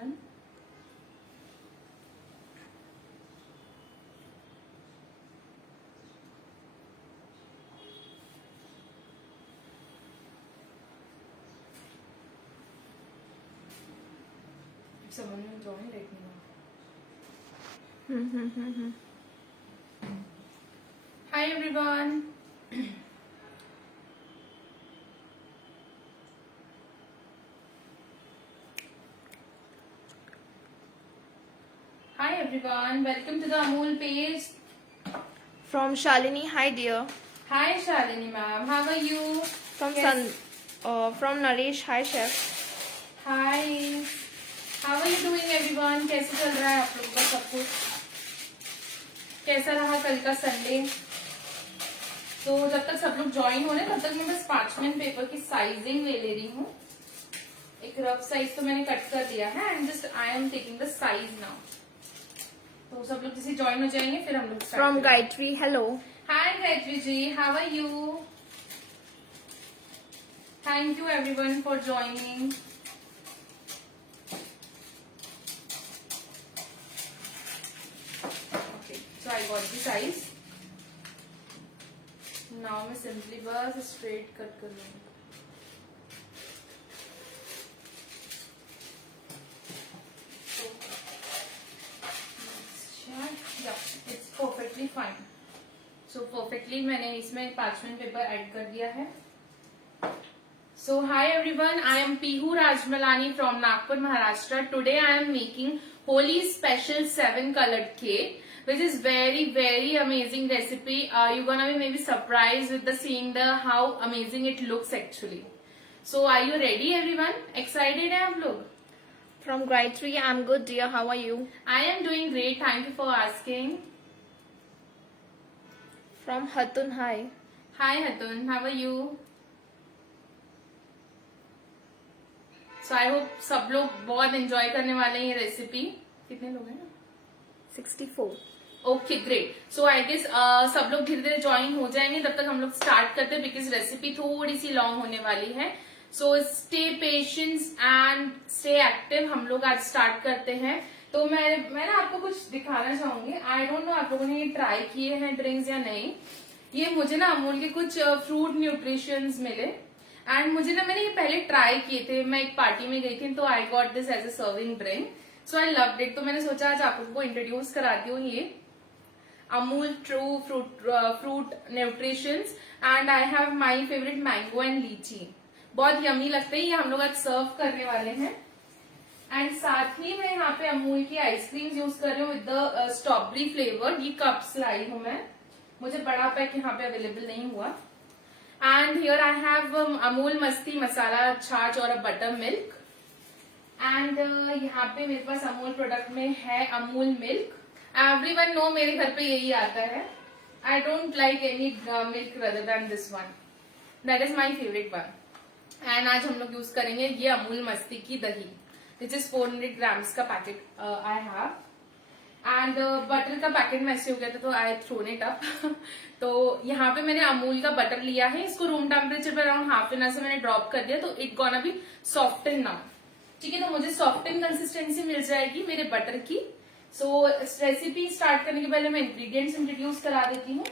everyone. If someone will join, let me know. Hi everyone. Hi everyone, welcome to the Amul page. From Shalini, hi dear. Hi Shalini ma'am, how are you? From Naresh, hi chef. Hi, how are you doing everyone? कैसे चल रहा है आप लोगों का सब कुछ? कैसा रहा कल का संडे? तो जब तक सब लोग ज्वाइन हो रहे हैं तब तक मैं बस पार्चमेंट पेपर की साइजिंग ले रही हूँ. एक रफ साइज तो मैंने कट कर दिया है and just I am taking the size now. तो सब लोग जैसे ज्वाइन हो जाएंगे फिर हम लोग from Gayatri, hello. Hi Gayatri ji, how are you? Thank you everyone for joining. Okay, so I got the size. Now मैं सिंपली बस स्ट्रेट कट कर लूंगी. It's perfectly fine. So perfectly मैंने इसमें पार्चमेंट पेपर ऐड कर दिया है. So hi everyone, I am Pihu Rajmalani from Nagpur, Maharashtra. Today I am making Holi special 7 colored cake, which is very amazing recipe. You're gonna be maybe surprised with the seeing the how amazing it looks actually. So are you ready everyone? Excited है आप लोग? From Gayatri, I'm good dear, how are you? I am doing great, thank you for asking. From Hatun, hi. Hi Hatun, how are you? So I hope सब लोग बहुत enjoy करने वाले हैं ये रेसिपी. कितने लोग हैं ना? 64. Okay great. So I guess सब लोग धीरे धीरे ज्वाइन हो जाएंगे. तब तक हम लोग स्टार्ट करते हैं बिकॉज रेसिपी थोड़ी सी लॉन्ग होने वाली है. So stay patience and stay active. हम लोग आज स्टार्ट करते हैं. तो मैं ना आपको कुछ दिखाना चाहूंगी. आई डोंट नो आप लोगों ने ये ट्राई किए हैं ड्रिंक्स या नहीं. ये मुझे ना अमूल के कुछ फ्रूट न्यूट्रिशंस मिले एंड मुझे ना मैंने ये पहले ट्राई किए थे. मैं एक पार्टी में गई थी तो I got this as a serving drink. So I loved it. तो मैंने सोचा आज आप लोगों को इंट्रोड्यूस कराती हूँ ये Amul true fruit nutritions. And I have my favourite mango and लीची. बहुत यमी लगते हैं. ये हम लोग आज सर्व करने वाले हैं. एंड साथ ही मैं यहाँ पे अमूल की आइसक्रीम यूज कर रही हूँ विद द स्ट्रॉबेरी फ्लेवर. ये कप्स लाई हूँ मैं. मुझे बड़ा पैक यहाँ पे अवेलेबल नहीं हुआ. And here I have Amul मस्ती मसाला छाछ और अ बटर मिल्क. एंड यहाँ पे मेरे पास अमूल प्रोडक्ट में है अमूल मिल्क. एवरीवन नो मेरे घर पे यही आता है. I don't like any milk rather than this one. That is my favourite one. And आज हम लोग यूज करेंगे ये अमूल मस्ती की दही विच इज 400 grams का packet I have. And butter का पैकेट मैसे हो गया था तो आई थ्रोन इट अप. तो यहाँ पे मैंने अमूल का बटर लिया है. इसको रूम टेम्परेचर पे अराउंड हाफ एन आवर से मैंने ड्रॉप कर दिया. तो it gonna be soften now. ठीक है, तो मुझे सॉफ्टन कंसिस्टेंसी मिल जाएगी मेरे बटर की. सो रेसिपी स्टार्ट करने के पहले मैं इंग्रेडिएंट्स इंट्रोड्यूस करा देती हूँ.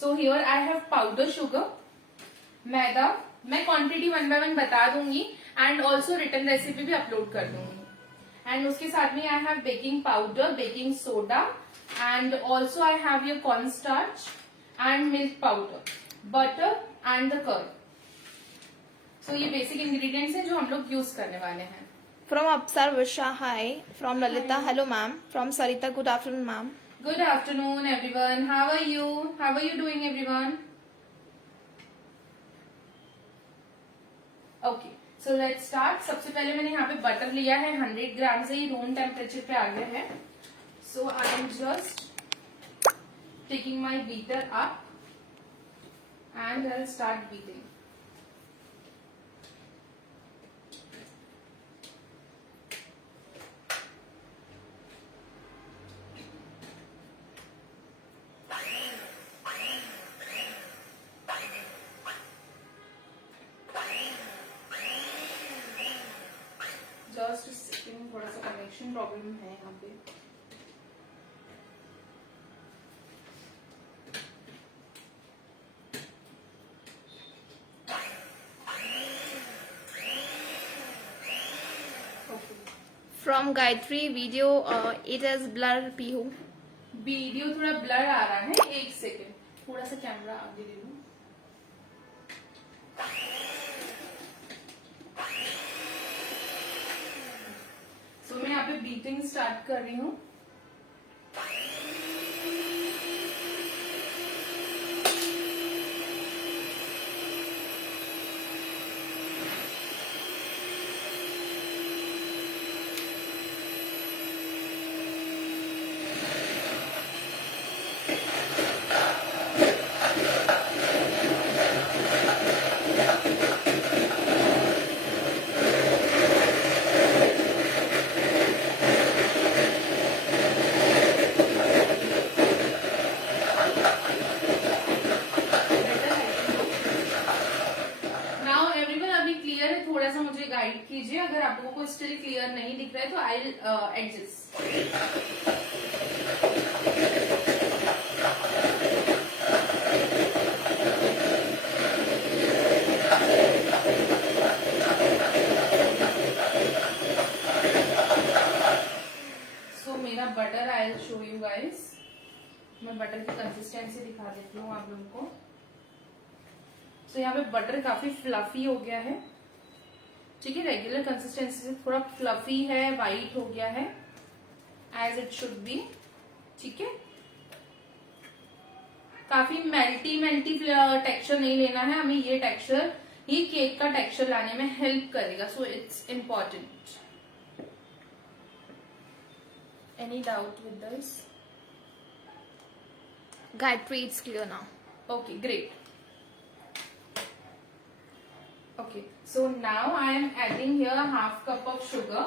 So here I have powder sugar, maida. मैं क्वांटिटी 1 by 1 बता दूंगी एंड ऑल्सो रिटर्न रेसिपी भी अपलोड कर दूंगी. एंड उसके साथ में I have baking powder, baking soda and also I have your corn starch and milk powder, butter and the curd. So ये बेसिक इंग्रेडिएंट्स हैं जो हम लोग यूज करने वाले हैं. From Apsar Visha, hi. From Lalita, hello ma'am. From Sarita, good afternoon ma'am. Good afternoon everyone. How are you? How are you doing everyone? Okay, so let's start. सबसे पहले मैंने यहाँ पे बटर लिया है 100 ग्राम से. ये रूम टेम्परेचर पे आ गया है. So I am just taking my beater up and I'll start beating. Just second, थोड़ा सा कनेक्शन प्रॉब्लम है यहाँ पे। From Gayatri video, it has blur Pihu. Video थोड़ा ब्लर आ रहा है, एक सेकेंड, थोड़ा सा कैमरा आगे ले लूं। सो मैं यहाँ पे बीटिंग स्टार्ट कर रही हूँ। थोड़ा सा मुझे गाइड कीजिए, अगर आप लोगों को स्टिल क्लियर नहीं दिख रहा है तो आई एडजस्ट। सो मेरा butter I show you guys, मैं बटर की कंसिस्टेंसी दिखा देती हूँ आप लोगों को। सो यहाँ पे बटर काफी फ्लफी हो गया है, ठीक है, रेगुलर कंसिस्टेंसी से थोड़ा फ्लफी है, वाइट हो गया है एज इट शुड बी, ठीक है। काफी मेल्टी टेक्सचर नहीं लेना है हमें, ये टेक्सचर ही केक का टेक्सचर लाने में हेल्प करेगा, so it's important. Any doubt with this? Gayatri, it's clear now. Okay, great. Okay, so now I am adding here half cup of sugar.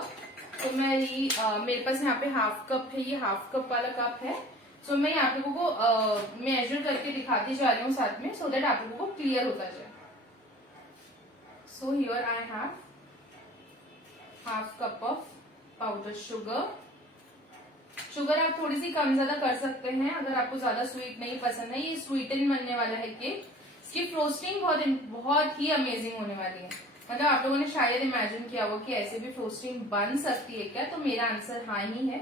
तो मैं ये मेरे पास यहाँ पे हाफ कप है, ये हाफ कप वाला कप है। सो मैं आप लोगों को मेजर करके दिखाती जा रही हूँ साथ में, सो दैट आप लोगों को क्लियर होता जाए। सो here I have half cup of powder sugar. Sugar आप थोड़ी सी कम ज्यादा कर सकते हैं अगर आपको ज्यादा स्वीट नहीं पसंद है। ये स्वीटन बनने वाला है केक, इसकी फ्रोस्टिंग बहुत ही अमेजिंग होने वाली है। मतलब आप लोगों ने शायद इमेजिन किया होगा कि ऐसे भी फ्रोस्टिंग बन सकती है क्या, तो मेरा आंसर हाँ ही है।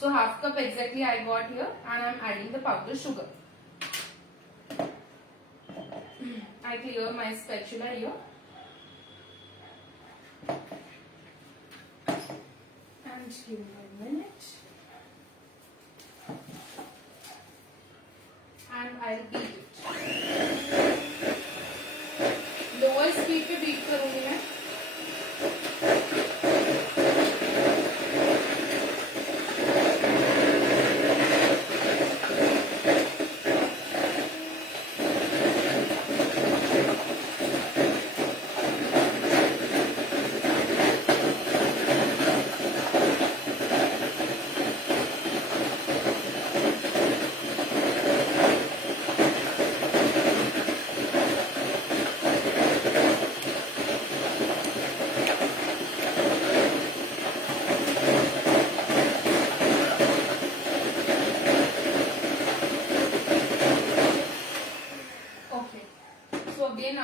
सो half cup exactly I got here and I am adding the powder sugar. I clear my spatula here and give me a minute and I'll beat it. Lower speed पे बीट करूंगी मैं।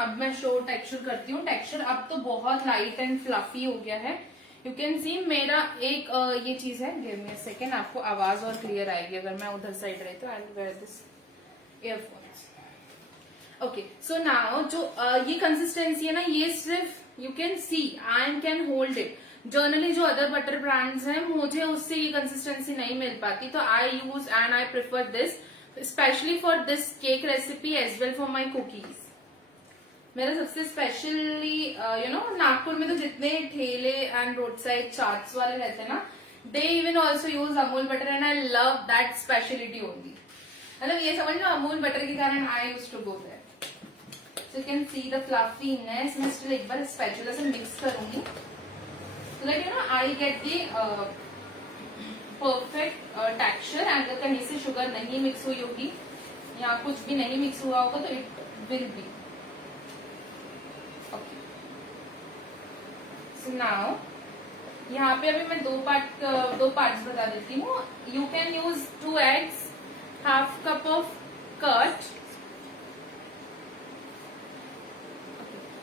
अब मैं शो टेक्सचर करती हूँ। टेक्सचर अब तो बहुत लाइट एंड फ्लफी हो गया है। यू कैन सी मेरा एक ये चीज है, गिव मी अ सेकेंड, आपको आवाज और क्लियर आएगी अगर मैं उधर साइड रही तो। I will wear this earphones. Okay, so now जो ये कंसिस्टेंसी है ना, ये सिर्फ you can see I can hold it. Generally जो अदर बटर ब्रांड्स हैं, मुझे उससे ये कंसिस्टेंसी नहीं मिल पाती, तो I use and I prefer this specially for this cake recipe as well for my cookies. मेरा सबसे स्पेशली नागपुर में तो जितने ठेले एंड रोड साइड चाट्स वाले रहते हैं ना, they even also use Amul butter and I love that speciality only. मतलब ये समझ लो अमूल बटर के कारण I use to go there. So you can see the fluffiness. मैं स्टिल एक बार स्पैचुला से मिक्स करूंगी so that you know I get the perfect texture. अगर कहीं से शुगर नहीं मिक्स हुई होगी या कुछ भी नहीं मिक्स हुआ होगा तो it will be So now यहाँ पे अभी मैं दो पार्ट्स बता देती हूँ. You can use 2 eggs, half cup of curd.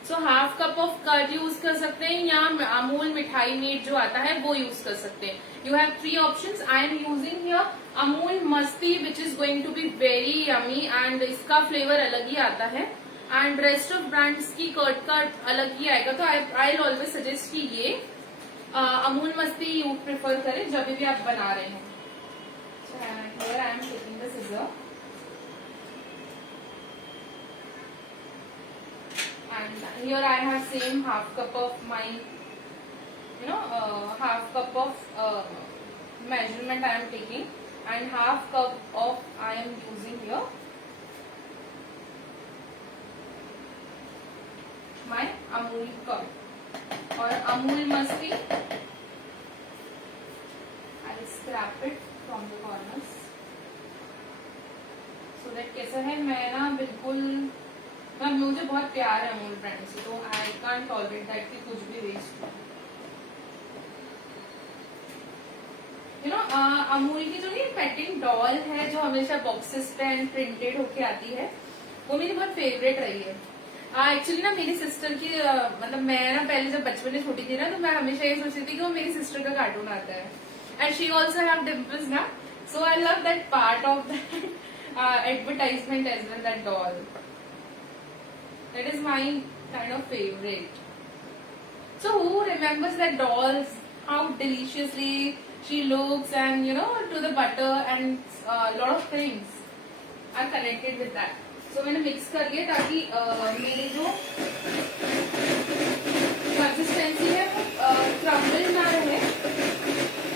So half cup of curd use कर सकते हैं या अमूल मिठाई मीट जो आता है वो यूज कर सकते हैं. You have 3 options. I am using here Amul Masti which is going to be very yummy and इसका फ्लेवर अलग ही आता है. एंड रेस्ट ऑफ ब्रांड्स की कर्ड का अलग ही आएगा. तो आई ऑलवेज सजेस्ट कि ये अमूल मस्ती यू प्रेफर करें जब भी आप बना रहे हैं. Here I am taking the scissor. And here I have same half cup of my, half cup of measurement I am taking, and half cup of I am using here my Amul curd or Amul Masti. I will scrap it from the corners so that कैसा है मैं ना बिल्कुल मुझे बहुत प्यार है अमूल ब्रांड से, तो आई कांट टॉलरेट दैट कि कुछ भी वेस्ट हो. अमूल की जो नहीं पेटिंग डॉल है जो हमेशा बॉक्सेस पे एंड प्रिंटेड होके आती है, वो मेरी बहुत फेवरेट रही है. एक्चुअली ना मेरी सिस्टर की मतलब मैं ना पहले जब बचपन में छोटी थी ना, तो मैं हमेशा ये सोचती थी कि वो मेरी सिस्टर का कार्टून आता है. And she also have dimples ना, so I love that part of that advertisement as well, that doll. That is my kind of favorite. So who remembers that dolls? How deliciously she looks, and to the butter and lot of things are connected with that. So मैंने mix कर लिया ताकि मेरी जो consistency है वो crumble ना रहे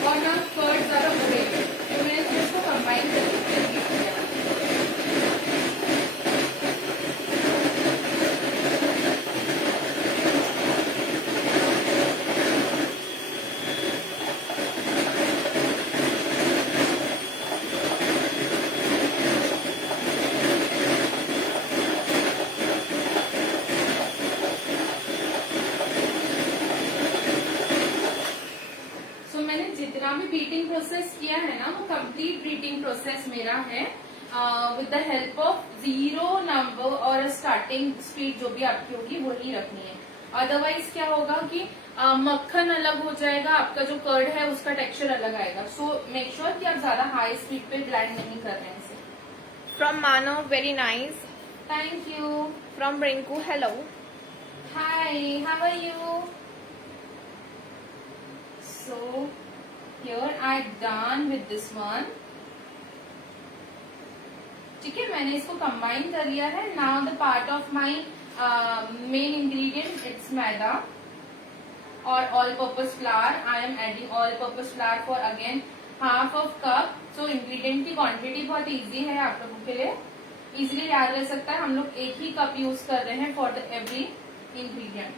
और ना curd ज़्यादा उड़े. तो मैंने इसको combine कर लिया. जितना भी बीटिंग प्रोसेस किया है ना, वो कंप्लीट बीटिंग प्रोसेस मेरा है विद द हेल्प ऑफ 0 नंबर और स्टार्टिंग स्पीड जो भी आपकी होगी वही रखनी है. अदरवाइज क्या होगा कि मक्खन अलग हो जाएगा, आपका जो कर्ड है उसका टेक्सचर अलग आएगा. सो मेक श्योर कि आप ज्यादा हाई स्पीड पे ग्राइंड नहीं कर रहे हैं इसे. From Mano, very nice. Thank you. From Rinku, hello. Hi, how are you? So here I done with this one. ठीक है, मैंने इसको कंबाइन कर लिया है. Now the part of my main ingredient it's maida और all purpose flour. I am adding all purpose flour for again half of cup. So ingredient की quantity बहुत इजी है, आप लोगों के लिए इजीली याद रह सकता है. हम लोग एक ही कप यूज कर रहे हैं for the every ingredient.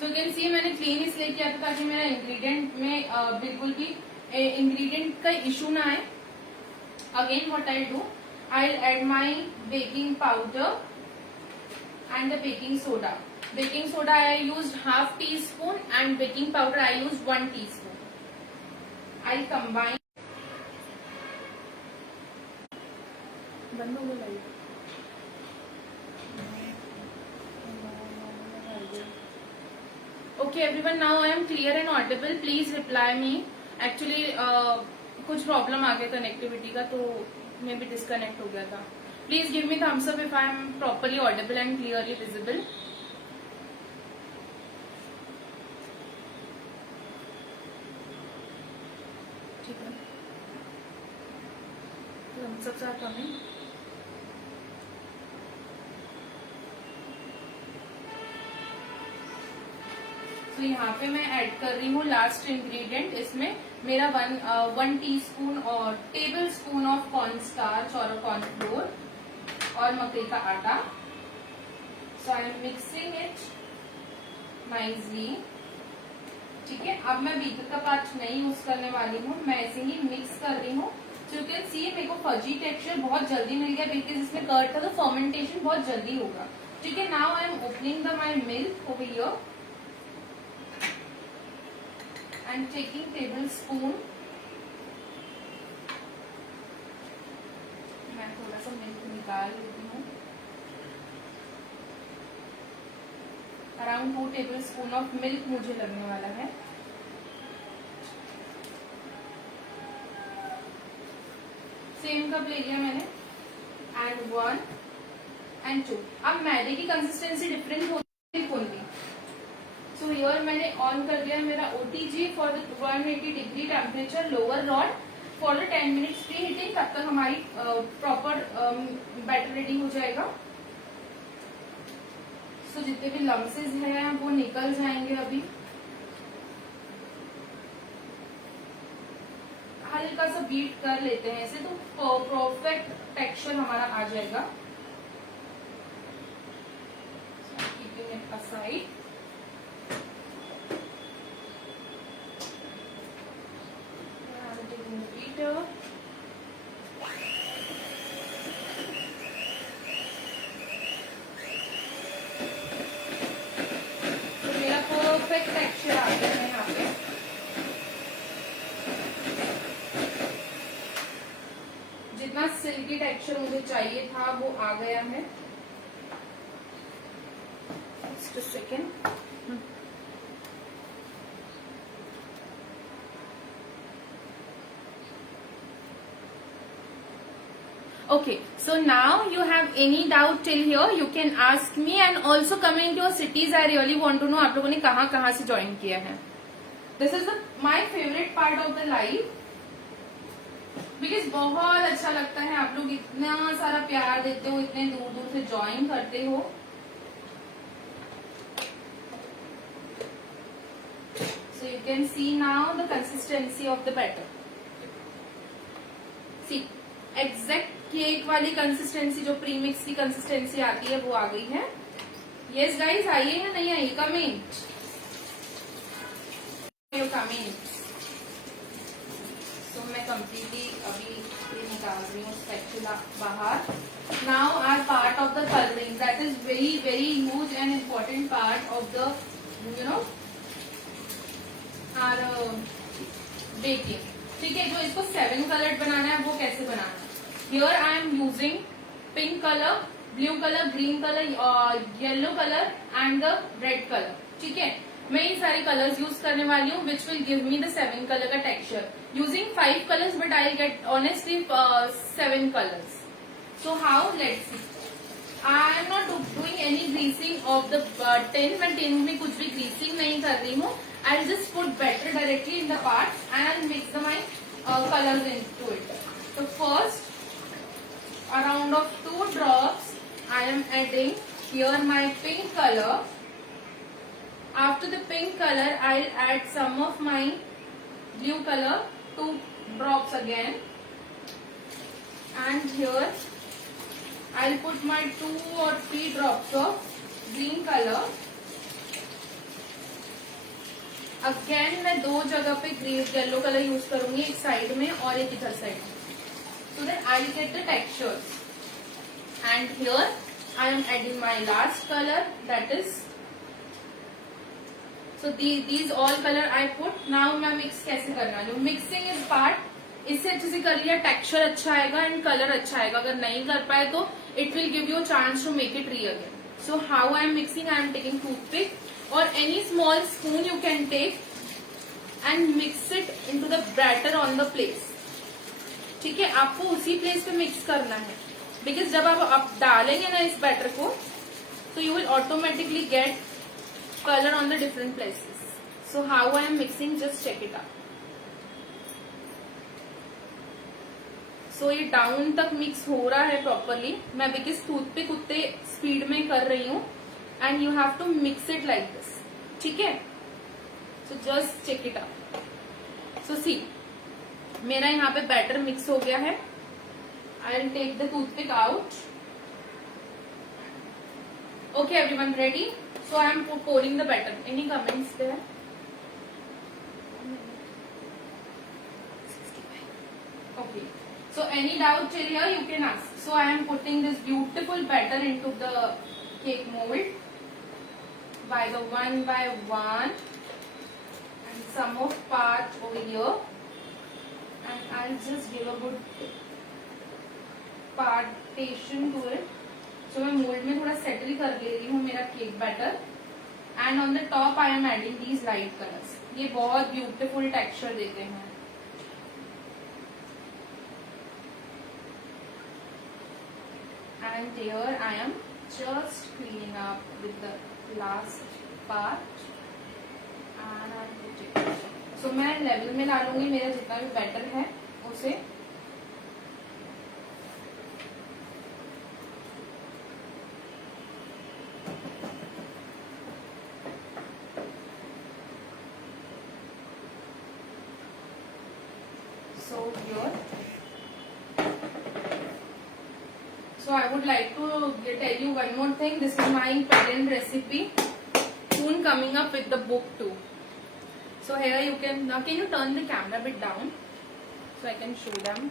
So you can सी मैंने क्लीन इसलिए किया था ताकि मेरा इंग्रेडिएंट में बिल्कुल भी इंग्रेडिएंट का इशू ना आए. Again what I do, I will add my baking powder and the baking soda. Baking soda I used half teaspoon and baking powder I used 1 teaspoon. I combine. बंद हो गया. Okay everyone, now I am clear and audible. Please reply me. Actually कुछ प्रॉब्लम आ गया कनेक्टिविटी का, तो may be disconnect हो गया था. Please give me thumbs up if I am properly Audible and clearly visible. ठीक है, थम्स अप आर कमिंग. तो यहाँ पे मैं ऐड कर रही हूँ लास्ट इंग्रेडिएंट. इसमें मेरा 1 टीस्पून और table spoon of corn starch और कॉर्नफ्लोर और मकई का आटा. So I am mixing it nicely. ठीक है, अब मैं बीटर का पार्ट नहीं यूज करने वाली हूँ, मैं ऐसे ही मिक्स कर रही हूँ. सो यू कैन सी मेरे को फजी टेक्सचर बहुत जल्दी मिल गया बिकॉज इसमें कर्ड था, तो फर्मेंटेशन बहुत जल्दी होगा. ठीक है, now I am opening the my milk over here. and taking tablespoon, मैं थोड़ा सा मिल्क निकाल लेती हूँ, अराउंड 2 tablespoon ऑफ मिल्क मुझे लगने वाला है। सेम कप ले लिया मैंने, एंड 1 and 2। अब मैदे की कंसिस्टेंसी डिफरेंट होती है। सो हियर मैंने ऑन कर दिया मेरा OTG for the 180 degree temperature lower rod for the 10 minutes pre heating. तब तक हमारी प्रॉपर बैटर रेडी हो जाएगा। सो जितने भी लम्सेस हैं वो निकल जाएंगे। अभी हल्का सा बीट कर लेते हैं इसे, तो परफेक्ट टेक्सचर हमारा आ जाएगा। कीपिंग इट असाइड, तो मेरा परफेक्ट टेक्सचर आ गया है यहाँ पे। जितना सिल्की टेक्सचर मुझे चाहिए था वो आ गया है। Just a second. Okay, so now you have any doubt till here, you can ask me and also comment your cities. I really want to know आप लोगों ने कहाँ कहाँ से ज्वाइन किया है। This is my favorite part of the live, because बहुत अच्छा लगता है, आप लोग इतना सारा प्यार देते हो, इतने दूर दूर से ज्वाइन करते हो। So you can see now the consistency of the batter. See, exact cake वाली कंसिस्टेंसी, जो प्रीमिक्स की कंसिस्टेंसी आती है वो आ गई है। यस गाइस, आइए या नहीं आइए, कमेंट कमेंट। सो मैं कंप्लीटली अभी ये निकाल रही हूँ स्पैचुला बाहर। Now our part of the colouring, that is very very huge and important part of the our baking. ठीक है, जो इसको 7 कलर बनाना है वो कैसे बनाना है। Here I am using pink colour, blue colour, green colour, yellow colour and the red colour. ठीक है, मैं ये सारे कलर्स यूज करने वाली हूँ, which will give me the 7 colour का texture. Using 5 colours but I get honestly 7 colours. So how, let's see. I am not doing any greasing of the tin. मैं टिन में कुछ भी ग्रीसिंग नहीं कर रही हूँ। I'll just put batter directly in the parts and I'll mix my colors into it. So first, around of 2 drops, I am adding here my pink color. After the pink color, I'll add some of my blue color, 2 drops again. And here, I'll put my 2 or 3 drops of green color. Again मैं 2 जगह पे yellow colour use करूंगी, एक साइड में और एक इधर साइड में, so that I get the textures. And here I am adding my last colour, that is so these all colour I put. Now मैं मिक्स कैसे करने वाली हूँ। मिक्सिंग इज पार्ट, इससे अच्छे से कर लिया, टेक्सचर अच्छा आएगा एंड कलर अच्छा आएगा। अगर नहीं कर पाए तो it will give you chance to make it real again. So how I am mixing, I am taking toothpick or any small spoon you can take and mix it into the batter on the place। ठीक है, आपको उसी प्लेस पे मिक्स करना है, बिकॉज जब आप डालेंगे ना इस बैटर को, तो you will automatically get colour on the different places. So how I am mixing, just check it out. So ये डाउन तक मिक्स हो रहा है प्रॉपरली। मैं बिकॉज टूथपिक उतने स्पीड में कर रही हूँ, and you have to mix it like this। ठीक है, so just check it out। so see, मेरा यहाँ पे बैटर मिक्स हो गया है। I'll take the toothpick out। okay everyone, ready? so I am pouring the batter। any comments there? okay, so any doubt till here you can ask। so I am putting this beautiful batter into the cake mold by the one by one, and some of part over here, and I'll just give a good partition to it. So मैं mould में थोड़ा settle कर ले रही हूँ मेरा cake batter, and on the top I am adding these light colours. ये बहुत ब्यूटीफुल टेक्सचर देते हैं. And here I am just cleaning up with the last part and I'm putting. So मैं लेवल में डालूंगी मेरा जितना भी बैटर है उसे. So here. So I would like to tell you one more thing. This is my patent recipe. Soon coming up with the book too. So here you can. Now can you turn the camera a bit down so I can show them.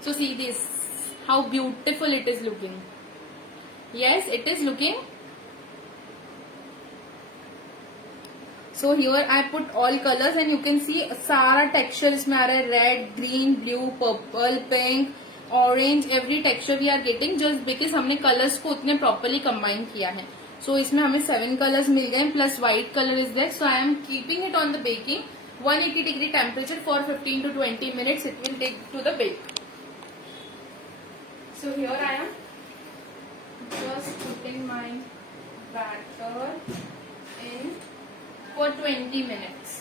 So see this. How beautiful it is looking. Yes, it is looking. So here I put all colors and you can see सारा texture इसमें आ रहा है. Red, green, blue, purple, pink, orange. Every texture we are getting just because हमने colours को उतने properly combine किया है. सो इसमें हमें 7 कलर्स मिल गए plus white colour is there. So I am keeping it on the baking 180 degree temperature for 15 to 20 minutes. It will take to the bake. So here I am just putting my batter in for 20 minutes.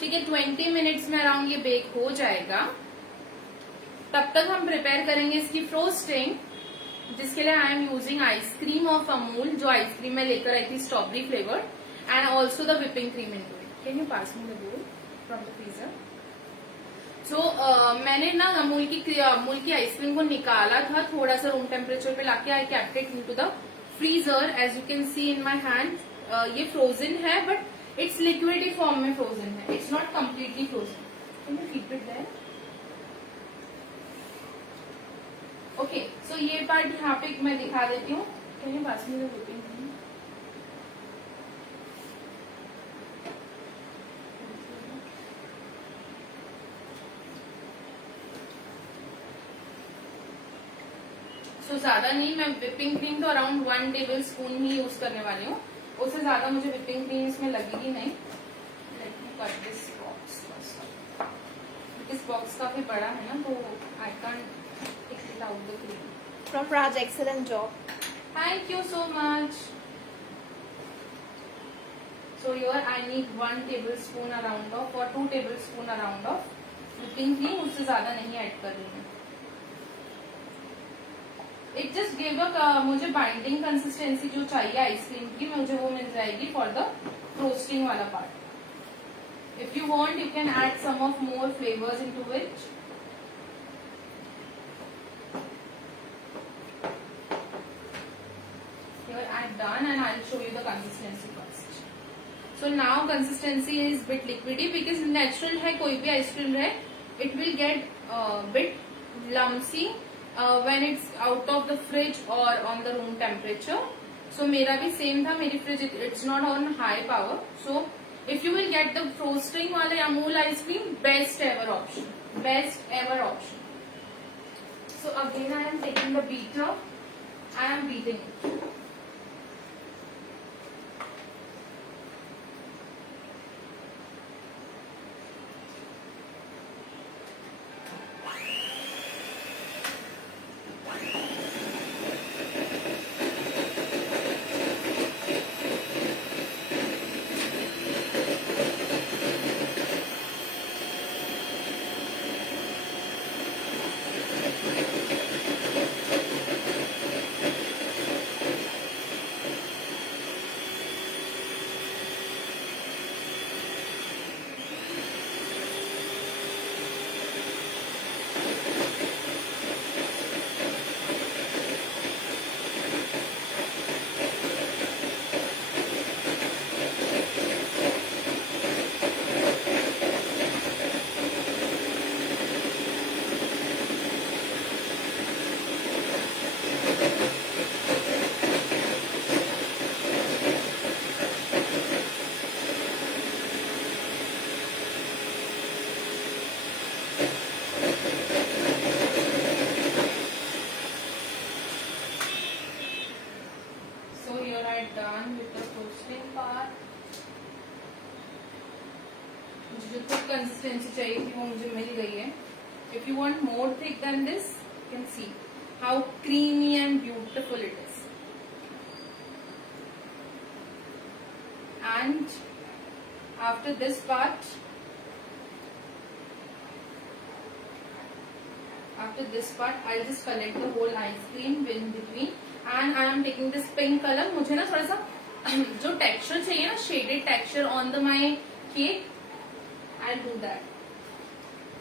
ठीक है, 20 minutes में अराउंड ये बेक हो जाएगा. तब तक हम प्रिपेयर करेंगे इसकी फ्रोस्टिंग, जिसके लिए I am using ice cream of Amul. जो आइसक्रीम मैं लेकर आई थी strawberry flavour, and also the whipping cream in to it. Can you pass me the bowl from the freezer. So मैंने ना अमूल की आइसक्रीम को निकाला था थोड़ा सा रूम टेम्परेचर पे लाके. I kept it into the freezer. As you can see in my hand ये फ्रोजन है बट इट्स लिक्विडी फॉर्म में फ्रोजन है. It's not completely frozen. Can you keep it there. Okay, so ये part यहाँ पे मैं दिखा देती हूँ. Can you pass me the whipping cream. So ज्यादा नहीं, मैं विपिंग क्रीम तो अराउंड 1 टेबल स्पून ही यूज करने वाली हूँ. उससे ज्यादा मुझे विपिंग क्रीम इसमें लगेगी नहीं. Let me cut this box. इस बॉक्स काफी बड़ा है ना, तो I can't take it out the cream. From Raj, excellent job. Thank you so much. So here I need 1 tablespoon around of or 2 tablespoon around of whipping cream. उससे ज्यादा नहीं ऐड कर रही हूँ. It just gave a मुझे binding consistency जो चाहिए आइसक्रीम की, मुझे वो मिल जाएगी फॉर द रोस्टिंग वाला part. If you want, you can add some of more flavors into it. Here I have done, and I'll show you the consistency first. So now consistency is bit liquidy because natural है, कोई भी आइसक्रीम रहे, it will get bit lumpy when it's out of the fridge or on the room temperature. So मेरा भी same था, मेरी fridge it's not on high power. So if you will get the frosting वाले Amul ice cream, best ever option, best ever option. So again I am taking the beater, I am beating it. done with the frosting part. मुझे जो thick consistency चाहिए थी वो मुझे मिल गई है. If you want more thick than this, you can see how creamy and beautiful it is. And after this part, I'll just collect the whole ice cream in between. And I am taking this pink color. मुझे ना थोड़ा सा जो texture चाहिए ना, shaded texture on the my cake. I'll do that.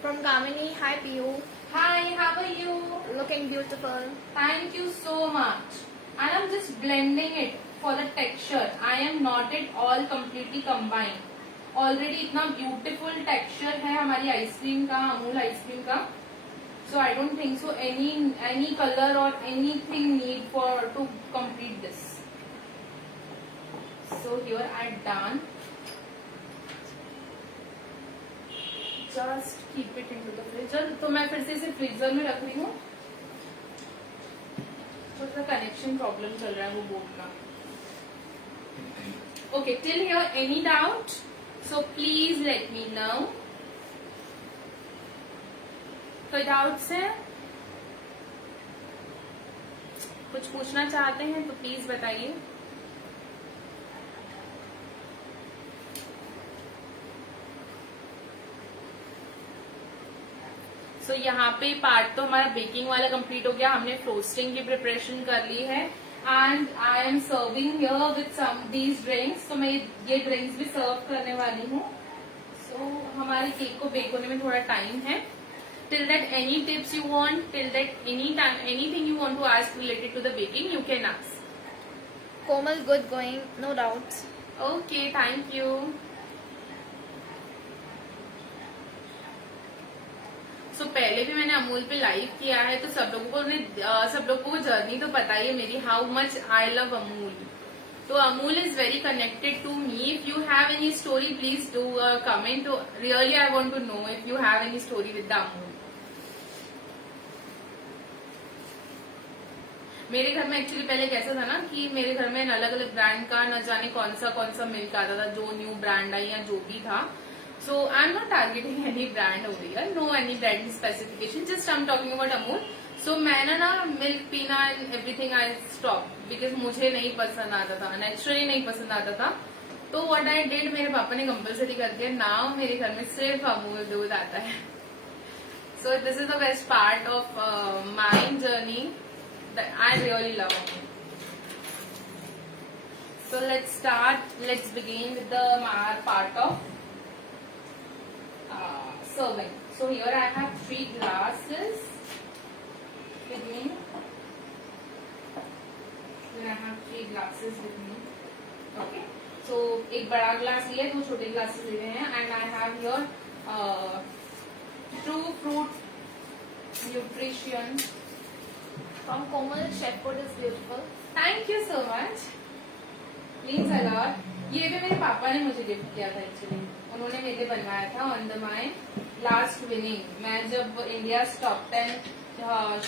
From Kamini, hi Piyu. Hi, how are you? Looking beautiful. Thank you so much. And I'm just blending it for the texture. I am not at all completely combined. Already इतना beautiful texture है हमारी आइसक्रीम का, अमूल आइसक्रीम का. So I don't think so any color or anything need for to complete this. So here I'm done. Just keep it into the freezer. तो मैं फिर से इसे फ्रीजर में रख रही हूँ. थोड़ा सा कनेक्शन प्रॉब्लम चल रहा है वो बोर्ड का. Okay, till here any doubt? So please let me know. कोई डाउट्स है? कुछ पूछना चाहते हैं तो प्लीज बताइए. सो यहाँ पे पार्ट तो हमारा बेकिंग वाला कंप्लीट हो गया. हमने फ्रोस्टिंग की प्रिपरेशन कर ली है. And I am serving here with some these drinks. तो मैं ये ड्रिंक्स भी सर्व करने वाली हूँ. सो हमारे केक को बेक होने में थोड़ा टाइम है. Till that any tips you want, till that any time anything you want to ask related to the baking, you can ask. Komal, good going, no doubts. Okay, thank you. So पहले भी मैंने अमूल पे लाइव किया है तो सब लोगों को जर्नी तो पता ही है मेरी, how much I love Amul. तो Amul is very connected to me. If you have any story please do comment. Really I want to know if you have any story with the Amul. मेरे घर में एक्चुअली पहले कैसा था ना कि मेरे घर में अलग अलग ब्रांड का न जाने कौन सा मिल्क आता था, जो न्यू ब्रांड आई या जो भी था. So I'm not targeting any brand over here, no any brand specification, just I'm talking about Amul. So मैंने ना मिल्क पीना and everything I stopped because मुझे नहीं पसंद आता था, नेचुरली नहीं पसंद आता था. तो what I did, मेरे पापा ने कंपलसरी कर दिया. नाउ मेरे घर में सिर्फ अमूल दूध आता है. So this is the best part of my journey that I really love Amul. So let's begin with the part of serving. So here I have 3 glasses with me. Here I have 3 glasses with me. Okay. So एक बड़ा ग्लास लिया, 2 छोटे ग्लासेस लिए हैं. And I have here True Fruit Nutrition From Komal, chef food is beautiful. Thank you so much. Means a lot. ये भी मेरे पापा ने मुझे गिफ्ट किया था एक्चुअली. उन्होंने मेरे लिए बनवाया था on the my last winning. मैं जब इंडिया टॉप 10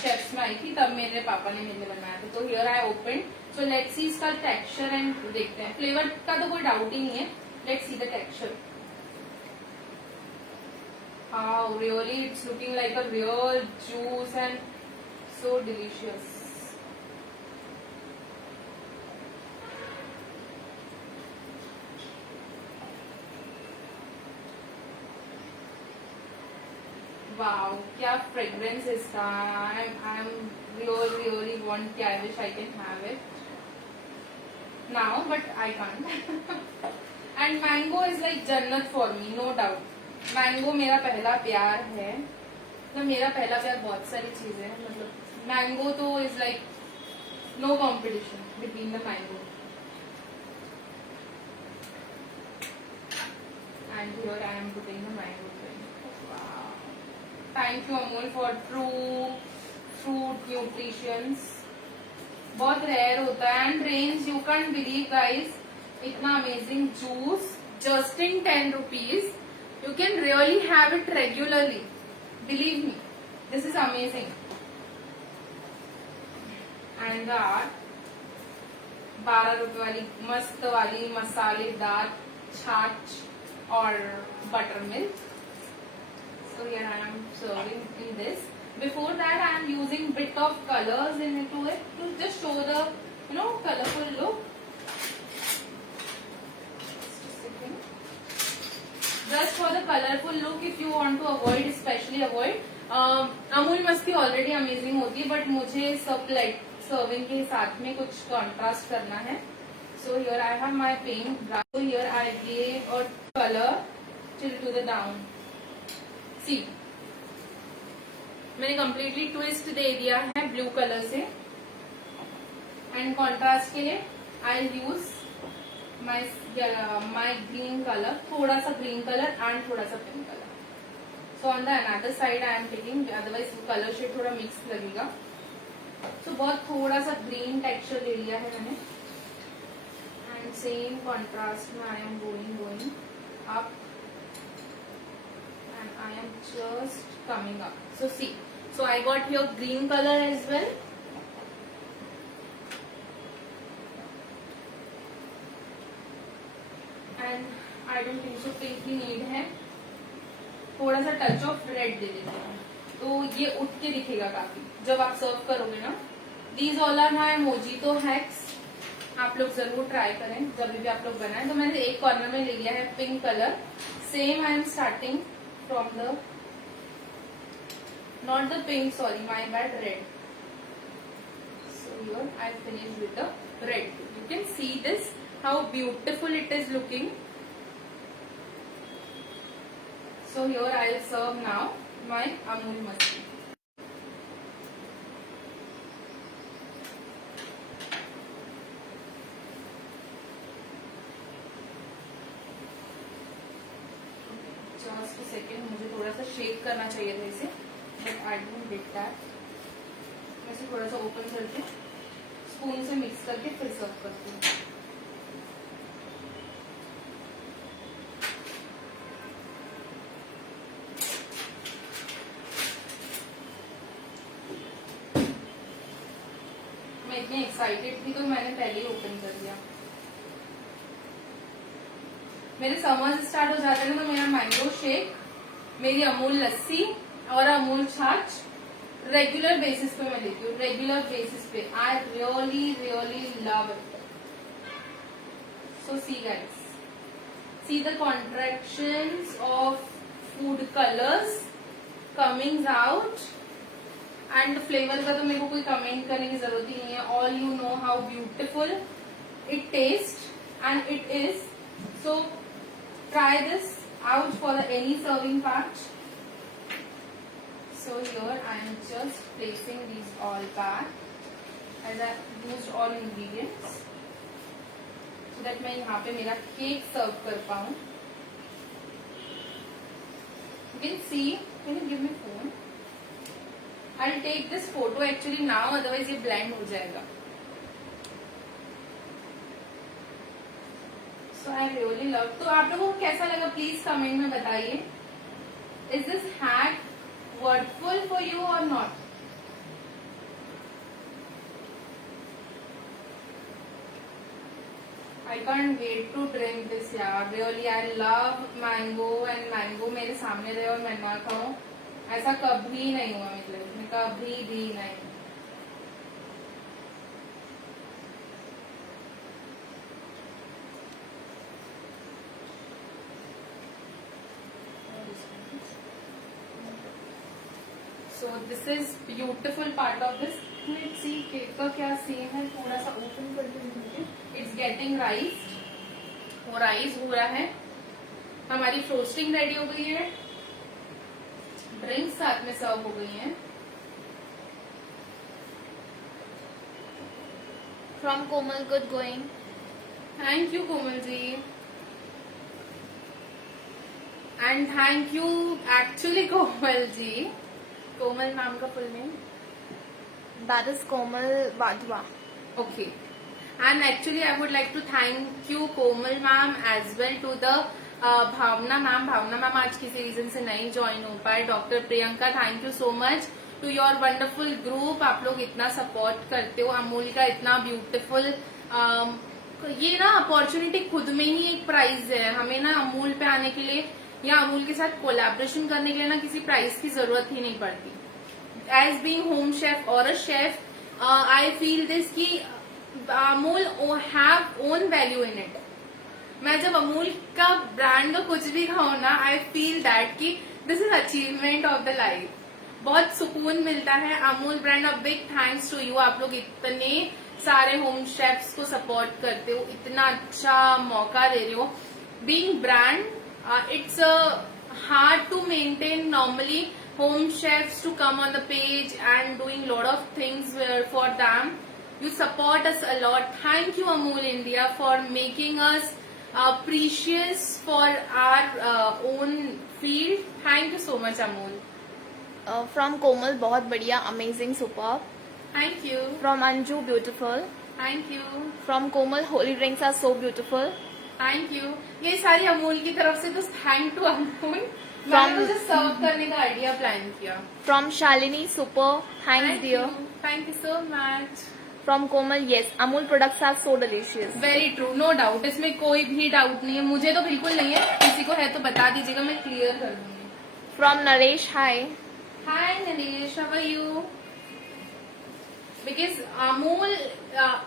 शेफ्स में आई थी तब मेरे पापा ने मेरे लिए बनवाया था. तो here I open. So let's see इसका टेक्सचर एंड देखते हैं. फ्लेवर का तो कोई डाउट ही नहीं है. Let's see the texture. How really it's looking like a real juice and so delicious. Wow, क्या फ्रेग्रेंस इसका. आई एम रियली वांट कि I wish I can have it now but I can't. And mango is like जन्नत for me, no doubt. Mango मेरा पहला प्यार है. तो मेरा पहला प्यार बहुत सारी चीजें हैं. मतलब मैंगो तो is like no competition between the mango. And here I am putting the mango. Thank you Amul for true fruit nutritions. बहुत रेयर होता है. And range you can believe guys, इतना amazing juice just in 10 rupees. You can really have it regularly. Believe me, this is amazing. And that ₹12 वाली मस्त वाली मसालेदार छाछ और butter milk. So here I am serving in this. Before that I am using bit of colors into it to just show the colorful look. Just a second. Just for the colorful look, if you want to avoid, especially avoid. Amul मस्ती already amazing होती है, बट मुझे सब like serving के साथ में कुछ कॉन्ट्रास्ट करना है. So here I have my pink. So here I gave a color till to the down. See, मैंने कम्प्लीटली ट्विस्ट दे दिया है ब्लू कलर से. एंड कॉन्ट्रास्ट के लिए I use my green colour, थोड़ा सा ग्रीन कलर एंड थोड़ा सा pink colour. So on the another side I am taking, otherwise colour shade थोड़ा मिक्स लगेगा. सो बहुत थोड़ा सा ग्रीन टेक्सचर ले लिया है मैंने. एंड सेम कॉन्ट्रास्ट में आई am going up. I am just coming up. So see, so I got here green color as well. And I don't think so pink ही need है. थोड़ा सा टच ऑफ रेड दे देते हैं तो ये उठ के दिखेगा काफी जब आप सर्व करोगे ना. These all are my mojito hacks. आप लोग जरूर ट्राई करें जब भी आप लोग बनाएं. तो मैंने एक कॉर्नर में ले लिया है pink colour. Same I am starting from the, not the pink, sorry, my bad, red. So here I finished with the red. You can see this, how beautiful it is looking. So here I will serve now my Amul Masti. Just second, मुझे थोड़ा सा शेक करना चाहिए था इसे, but I don't did that. मैं इसे थोड़ा सा ओपन करके स्पून से मिक्स करके फिर सर्व करती हूँ. मैं इतनी एक्साइटेड थी तो मैंने पहले ही ओपन कर दिया. मेरे समर्स स्टार्ट हो जाते हैं तो मेरा मैंगो शेक, मेरी अमूल लस्सी और अमूल छाछ रेगुलर बेसिस पे मैं लेती हूँ. रेगुलर बेसिस पे I really love it. So see guys, see the contractions of food colours coming out. And flavour का तो मेरे को कोई कमेंट करने की जरूरत ही नहीं है. All you know how beautiful it taste and it is. So try this out for any serving part. So here I am just placing these all back as I used all ingredients so that मैं यहाँ पे मेरा केक सर्व कर पाऊँ. You can see, can you give me phone? I'll take this photo actually now, otherwise ये blend हो जाएगा. So I really love. तो आप लोगों को कैसा लगा प्लीज कमेंट में बताइए. Is this hack worthful for you or not? I can't wait to drink this यार. Really I love mango and mango मेरे सामने रहे और मैं ना खाऊं, ऐसा कभी नहीं हुआ मेरे लाइफ में, कभी भी नहीं. So this is beautiful part of this. Let's see cake का क्या सीन है, थोड़ा सा ओपन करके देखिए. It's getting raised, वो राइज हो रहा है. हमारी फ्रोस्टिंग रेडी हो गई है, ड्रिंक्स साथ में सर्व हो गई हैं. From Komal, good going. Thank you Komal ji. And thank you actually Komal ji. Komal नाम का full name? That is Komal Wadhwa. Okay. And actually I would like to thank you Komal ma'am as well to the Bhavna ma'am. Bhavna ma'am आज किसी reason से नहीं join हो पाए. Doctor Priyanka, thank you so much to your wonderful group. आप लोग इतना सपोर्ट करते हो. अमूल का इतना ब्यूटीफुल ये ना अपॉर्चुनिटी खुद में ही एक प्राइज है। हमें ना अमूल पे आने के लिए या अमूल के साथ कोलैबोरेशन करने के लिए ना किसी प्राइज की जरूरत ही नहीं पड़ती। एज बीइंग होम शेफ और a chef, I feel this कि Amul have own value in it. मैं जब अमूल का ब्रांड का कुछ भी खाऊं ना, आई फील दैट कि this is achievement of the life. बहुत सुकून मिलता है। Amul brand, a big thanks to you. आप लोग इतने सारे होम शेफ्स को सपोर्ट करते हो, इतना अच्छा मौका दे रहे हो। Being brand, it's hard to maintain normally home chefs to come on the page and doing lot of things for them. You support us a lot. Thank you Amul India for making us precious for our own field. Thank you so much Amul. From Komal, बहुत बढ़िया, amazing, superb. Thank you. From Anju, beautiful. Thank you. From Komal, holy drinks are so beautiful. Thank you. ये सारी अमूल की तरफ से तो thank to Amul. मैंने मुझे सर्व करने का आइडिया प्लान किया। From Shalini, super, thanks dear. थैंक यू सो मच। From Komal, yes, Amul products are so delicious. Very true, no doubt, इसमें कोई भी डाउट नहीं है। मुझे तो बिल्कुल नहीं है, किसी को है तो बता दीजिएगा, मैं क्लियर कर दूंगी। From Naresh, hi. Hi Naresh, how are you? Because Amul,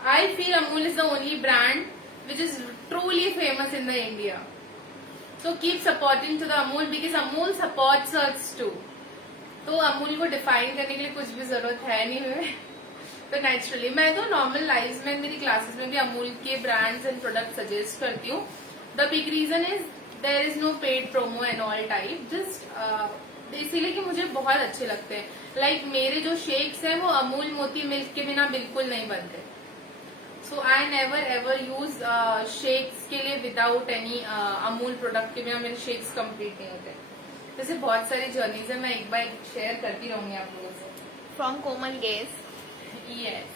I feel Amul is the only brand which is truly famous in the India. So keep supporting to the Amul because Amul supports us too. तो अमूल को डिफाइन करने के लिए कुछ भी जरूरत है नहीं हमें। तो नेचुरली मैं तो नॉर्मल लाइफ में, मेरी क्लासेस में भी अमूल के ब्रांड्स एंड प्रोडक्ट सजेस्ट करती हूँ। The big reason is there is no paid promo and all type, just इसीलिए कि मुझे बहुत अच्छे लगते हैं। लाइक मेरे जो शेक्स हैं वो अमूल मोती मिल्क के बिना बिल्कुल नहीं बनते। So I never ever use shakes के लिए विदाउट एनी अमूल प्रोडक्ट के बिना मेरे शेक्स कंप्लीट नहीं होते। जैसे बहुत सारी जर्नीज है, मैं एक बार शेयर करती रहूंगी आप लोगों से। From Komal, yes. Yes.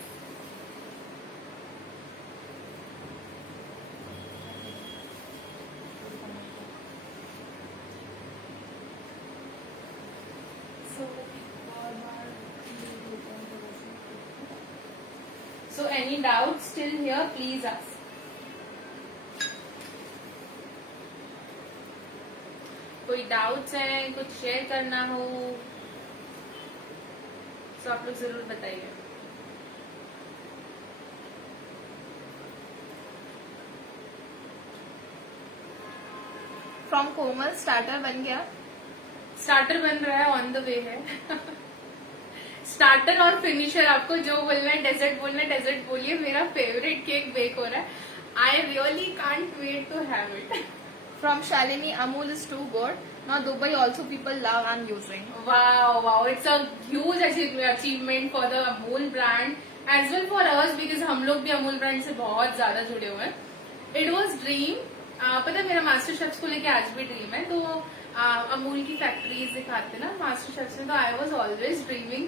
So any doubts still here, please ask. कोई डाउट्स हैं, कुछ शेयर करना हो तो आप लोग जरूर बताइए। From Komal, starter बन गया. स्टार्टर बन रहा है, ऑन द वे है। स्टार्टर और फिनिशर, आपको जो बोलना है, डेजर्ट बोलना है डेजर्ट बोलिए। मेरा फेवरेट केक बेक हो रहा है। I really can't wait to have it. From Shalini, Amul is too good. Now Dubai also people love and using. Wow, wow, it's a huge achievement for the Amul brand as well for us because हम लोग भी अमूल ब्रांड से बहुत ज्यादा जुड़े हुए हैं। It was dream, पता है मेरा मास्टर शेफ्स को लेके आज भी ड्रीम है। तो अमूल की फैक्ट्रीज दिखाते ना मास्टर शेफ्स में, तो आई वॉज ऑलवेज ड्रीमिंग।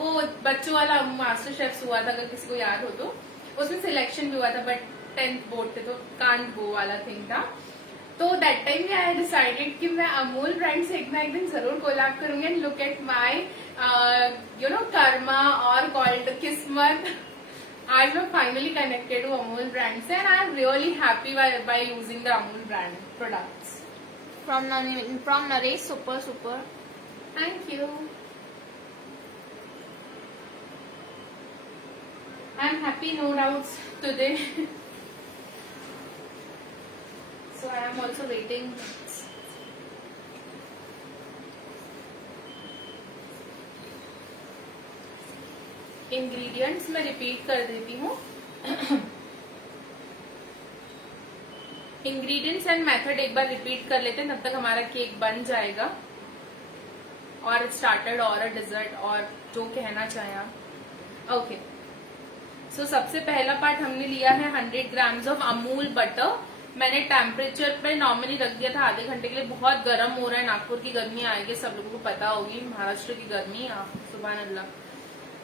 वो बच्चों वाला मास्टर शेफ्स हुआ था, अगर किसी को याद हो तो, उसमें सिलेक्शन भी हुआ था बट 10th बोर्ड थे तो कांट गो वाला थिंग था। तो दैट टाइम में आई डिसाइडेड कि मैं अमूल ब्रांड से एक ना एक दिन जरूर कोलैब करूंगी। And look at my Karma और कॉल्ड किस्मत, आज मैं फाइनली कनेक्टेड हूँ अमूल ब्रांड से and I am really happy by using the Amul brand products. From Naresh, super, super. Thank you. I'm happy, no doubts today. So I am also waiting. Ingredients मैं रिपीट कर देती हूँ। इंग्रेडिएंट्स एंड मेथड एक बार रिपीट कर लेते हैं, तब तक हमारा केक बन जाएगा। और स्टार्टर और डिजर्ट और जो कहना चाहे आप। ओके, सो सबसे पहला पार्ट हमने लिया है 100 ग्राम्स ऑफ अमूल बटर। मैंने टेम्परेचर पे नॉर्मली रख दिया था आधे घंटे के लिए। बहुत गर्म हो रहा है, नागपुर की गर्मी आएगी, सब लोगों को पता होगी, महाराष्ट्र की गर्मी, सुभान अल्लाह।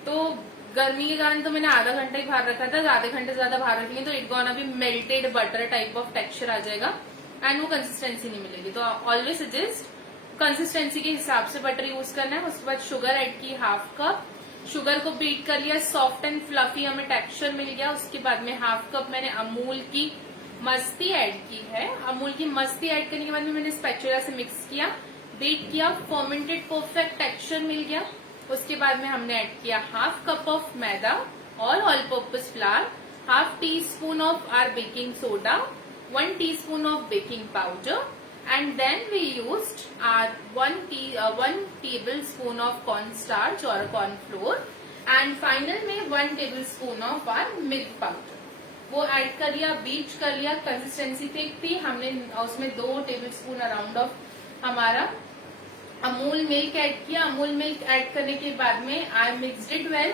तो गर्मी के कारण तो मैंने आधा घंटा ही बाहर रखा था। आधे घंटे ज्यादा बाहर रखेंगे तो इट गोना भी melted butter type of texture आ जाएगा एंड वो कंसिस्टेंसी नहीं मिलेगी। तो ऑलवेज सजेस्ट कंसिस्टेंसी के हिसाब से बटर यूज करना है। उसके बाद शुगर ऐड की ½ कप, शुगर को बीट कर लिया, सॉफ्ट एंड फ्लफी हमें टेक्सचर मिल गया। उसके बाद में हाफ कप मैंने अमूल की मस्ती ऐड की है। अमूल की मस्ती ऐड करने के बाद में मैंने स्पैचुला से मिक्स किया, बीट किया, फर्मेंटेड परफेक्ट टेक्सचर मिल गया। उसके बाद में हमने ऐड किया हाफ कप ऑफ मैदा और all purpose flour, half teaspoon of our baking soda, 1 teaspoon of baking powder, and then we used our 1 tablespoon of cornstarch or corn flour, and final में 1 tablespoon of our milk powder। वो ऐड कर लिया, बीट कर लिया, consistency thick थी, हमने उसमें 2 tablespoon around of हमारा अमूल मिल्क ऐड किया। अमूल मिल्क ऐड करने के बाद में आई मिक्सड इट वेल,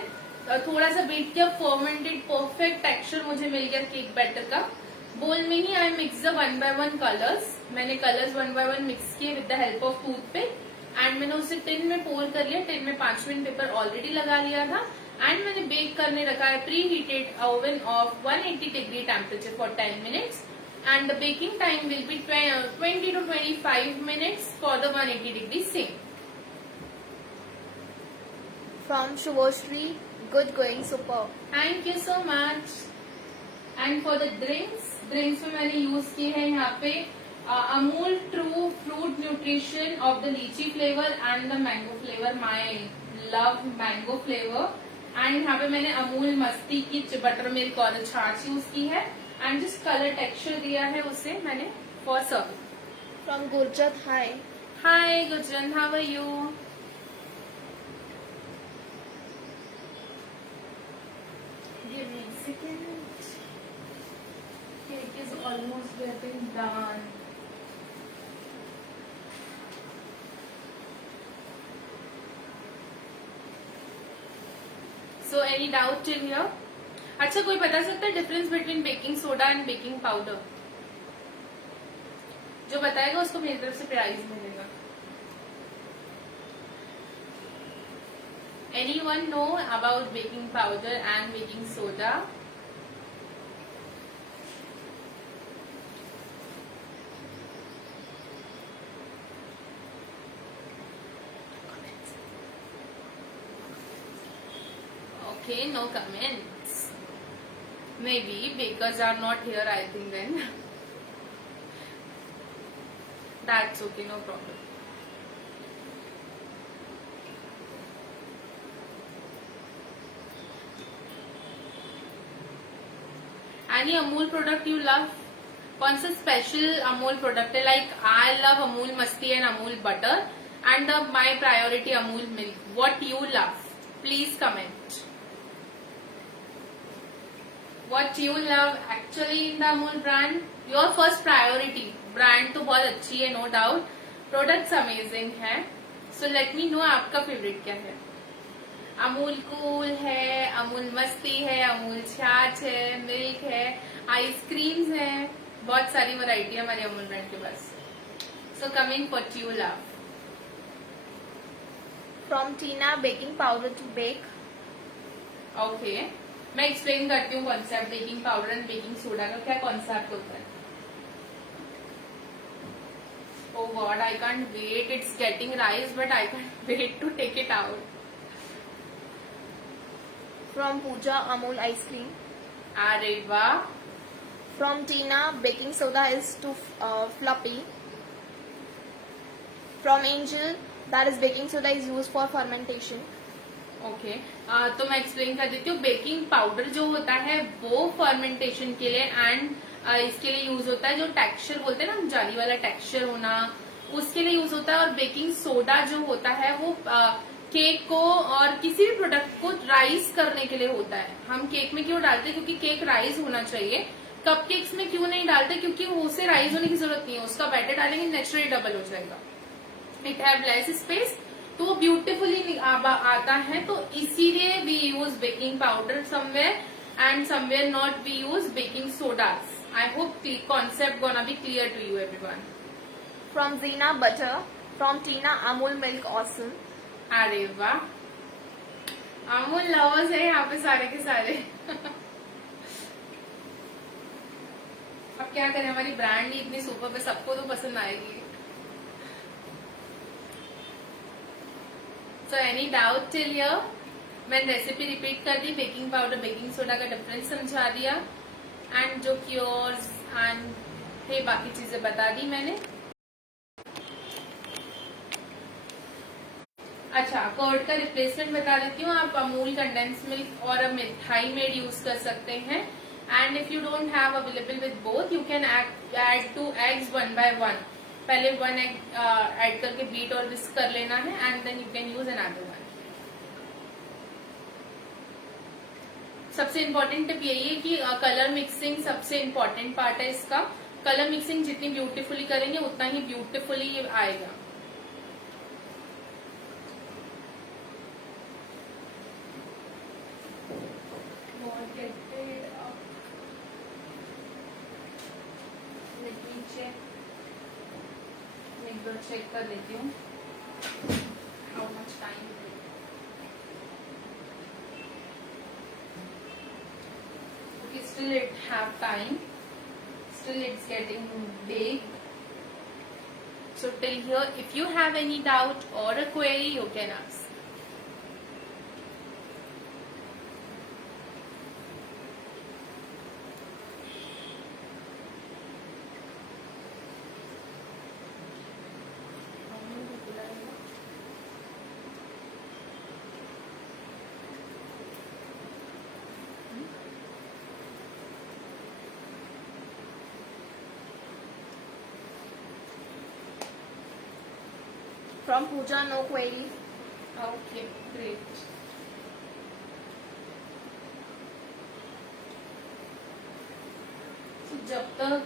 थोड़ा सा बीट किया, फर्मेंटेड परफेक्ट टेक्सचर मुझे मिल गया केक बैटर का। बोल में ही आई मिक्स द 1 by 1 कलर्स, मैंने कलर्स 1 by 1 मिक्स किए with the help of toothpick, and मैंने उसे टिन में पोर कर लिया। टिन में 5 मिनट पेपर ऑलरेडी लगा लिया था, एंड मैंने बेक करने रखा है preheated oven of 180 degree temperature for 10 minutes, and the baking time will be 20 to 25 minutes for the 180 degree same. From Shubhoshri, good going, super. Thank you so much. And for the drinks में मैंने use किए हैं यहाँ पे Amul true fruit nutrition of the lychee flavour and the mango flavour, my love mango flavour. And यहाँ पे मैंने अमूल मस्ती की बटर मिल्क और छाछ यूज की है, एंड जिस कलर टेक्सचर दिया है उसे मैंने for serve. From Gurjat, hi. Hi Gujran, how are you? Give me a second. Cake is almost getting done. So any doubt till here? अच्छा, कोई बता सकता है difference between baking soda and baking powder? जो बताएगा उसको मेरी तरफ से प्राइज मिलेगा। Anyone know about baking powder and baking soda? Okay, no comments. Maybe bakers are not here, I think then. That's okay, no problem. Any Amul product you love? कौन सा स्पेशल अमूल प्रोडक्ट है? लाइक आई लव अमूल मस्ती एंड Amul butter and my priority Amul milk. What you love? Please comment what you love actually in the Amul brand, your first priority। Brand तो बहुत अच्छी है, no doubt, products amazing है। So let me know आपका फेवरेट क्या है। अमूल कूल है, अमूल मस्ती है, अमूल छाछ है, मिल्क है, आइसक्रीम्स है, बहुत सारी वैरायटी है हमारे अमूल ब्रांड के पास। So coming what you love. From Tina, baking powder to bake. Okay, मैं एक्सप्लेन करती हूँ concept baking powder and baking soda का। क्या कॉन्सेप्ट होता है? Oh God, I can't wait. It's getting rice, but I can't wait to take it out. From Pooja, Amul ice cream. अरे वाह। From Tina, baking soda is too fluffy. From Angel, that is baking soda is used for fermentation. Okay, तो मैं एक्सप्लेन कर देती हूँ। Baking powder जो होता है वो फर्मेंटेशन के लिए एंड इसके लिए यूज होता है, जो टेक्सचर बोलते हैं ना, जाली वाला टेक्सचर होना, उसके लिए यूज होता है। और बेकिंग सोडा जो होता है वो केक को और किसी भी प्रोडक्ट को राइस करने के लिए होता है। हम केक में क्यों डालते हैं? क्योंकि केक राइस होना चाहिए। कपकेक्स में क्यों नहीं डालते? क्योंकि उसे राइस होने की जरूरत नहीं है, उसका बैटर डालेंगे नेचुरली डबल हो जाएगा, इट हैव लेस स्पेस, तो वो ब्यूटिफुली आता है। तो इसीलिए we use baking powder somewhere and somewhere not we use baking sodas. I hope concept gonna be clear to you everyone. From Zina, butter. From Tina, Amul milk, awesome. अरे वाह, अमूल लवर्स है यहाँ पे सारे के सारे। अब क्या करें, हमारी ब्रांड ही इतनी सुपर है, सबको तो पसंद आएगी। So any doubt till here? मैंने रेसिपी रिपीट कर दी, बेकिंग पाउडर बेकिंग सोडा का डिफरेंस समझा दिया, एंड जो क्योर्स एंड थे बाकी चीजें बता दी मैंने। अच्छा, कर्ड का रिप्लेसमेंट बता देती हूँ। आप अमूल कंडेंस मिल्क और मिठाई मेड यूज कर सकते हैं, and if you don't have available with both you can add 2 eggs 1 by 1। पहले 1 egg ऐड करके बीट और विस्क कर लेना है, and then you can use another 1। सबसे इम्पोर्टेंट टिप यही है कि कलर मिक्सिंग सबसे इम्पोर्टेंट पार्ट है इसका। कलर मिक्सिंग जितनी ब्यूटीफुली करेंगे उतना ही ब्यूटीफुली ये आएगा। चेक कर लेती हूँ how much time. Okay, still it have time. Still it's getting big. So till here, if you have any doubt or a query, you can ask. From Pooja, no query. Okay, great. So जब तक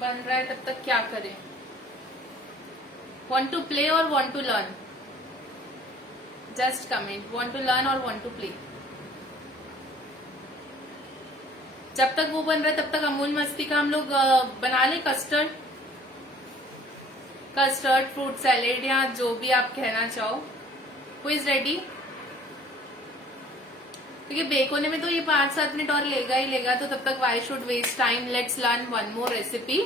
बन रहा है तब तक क्या करें? Want to play or want to learn? Just comment. Want to learn or want to play? जब तक वो बन रहा है तब तक अमूल मस्ती का हम लोग बना ले कस्टर्ड फ्रूट सैलेड या जो भी आप कहना चाहो। Who is ready? क्योंकि बेक होने में तो ये 5-7 मिनट और लेगा ही लेगा, तो तब तक why should waste time. Let's learn one more recipe.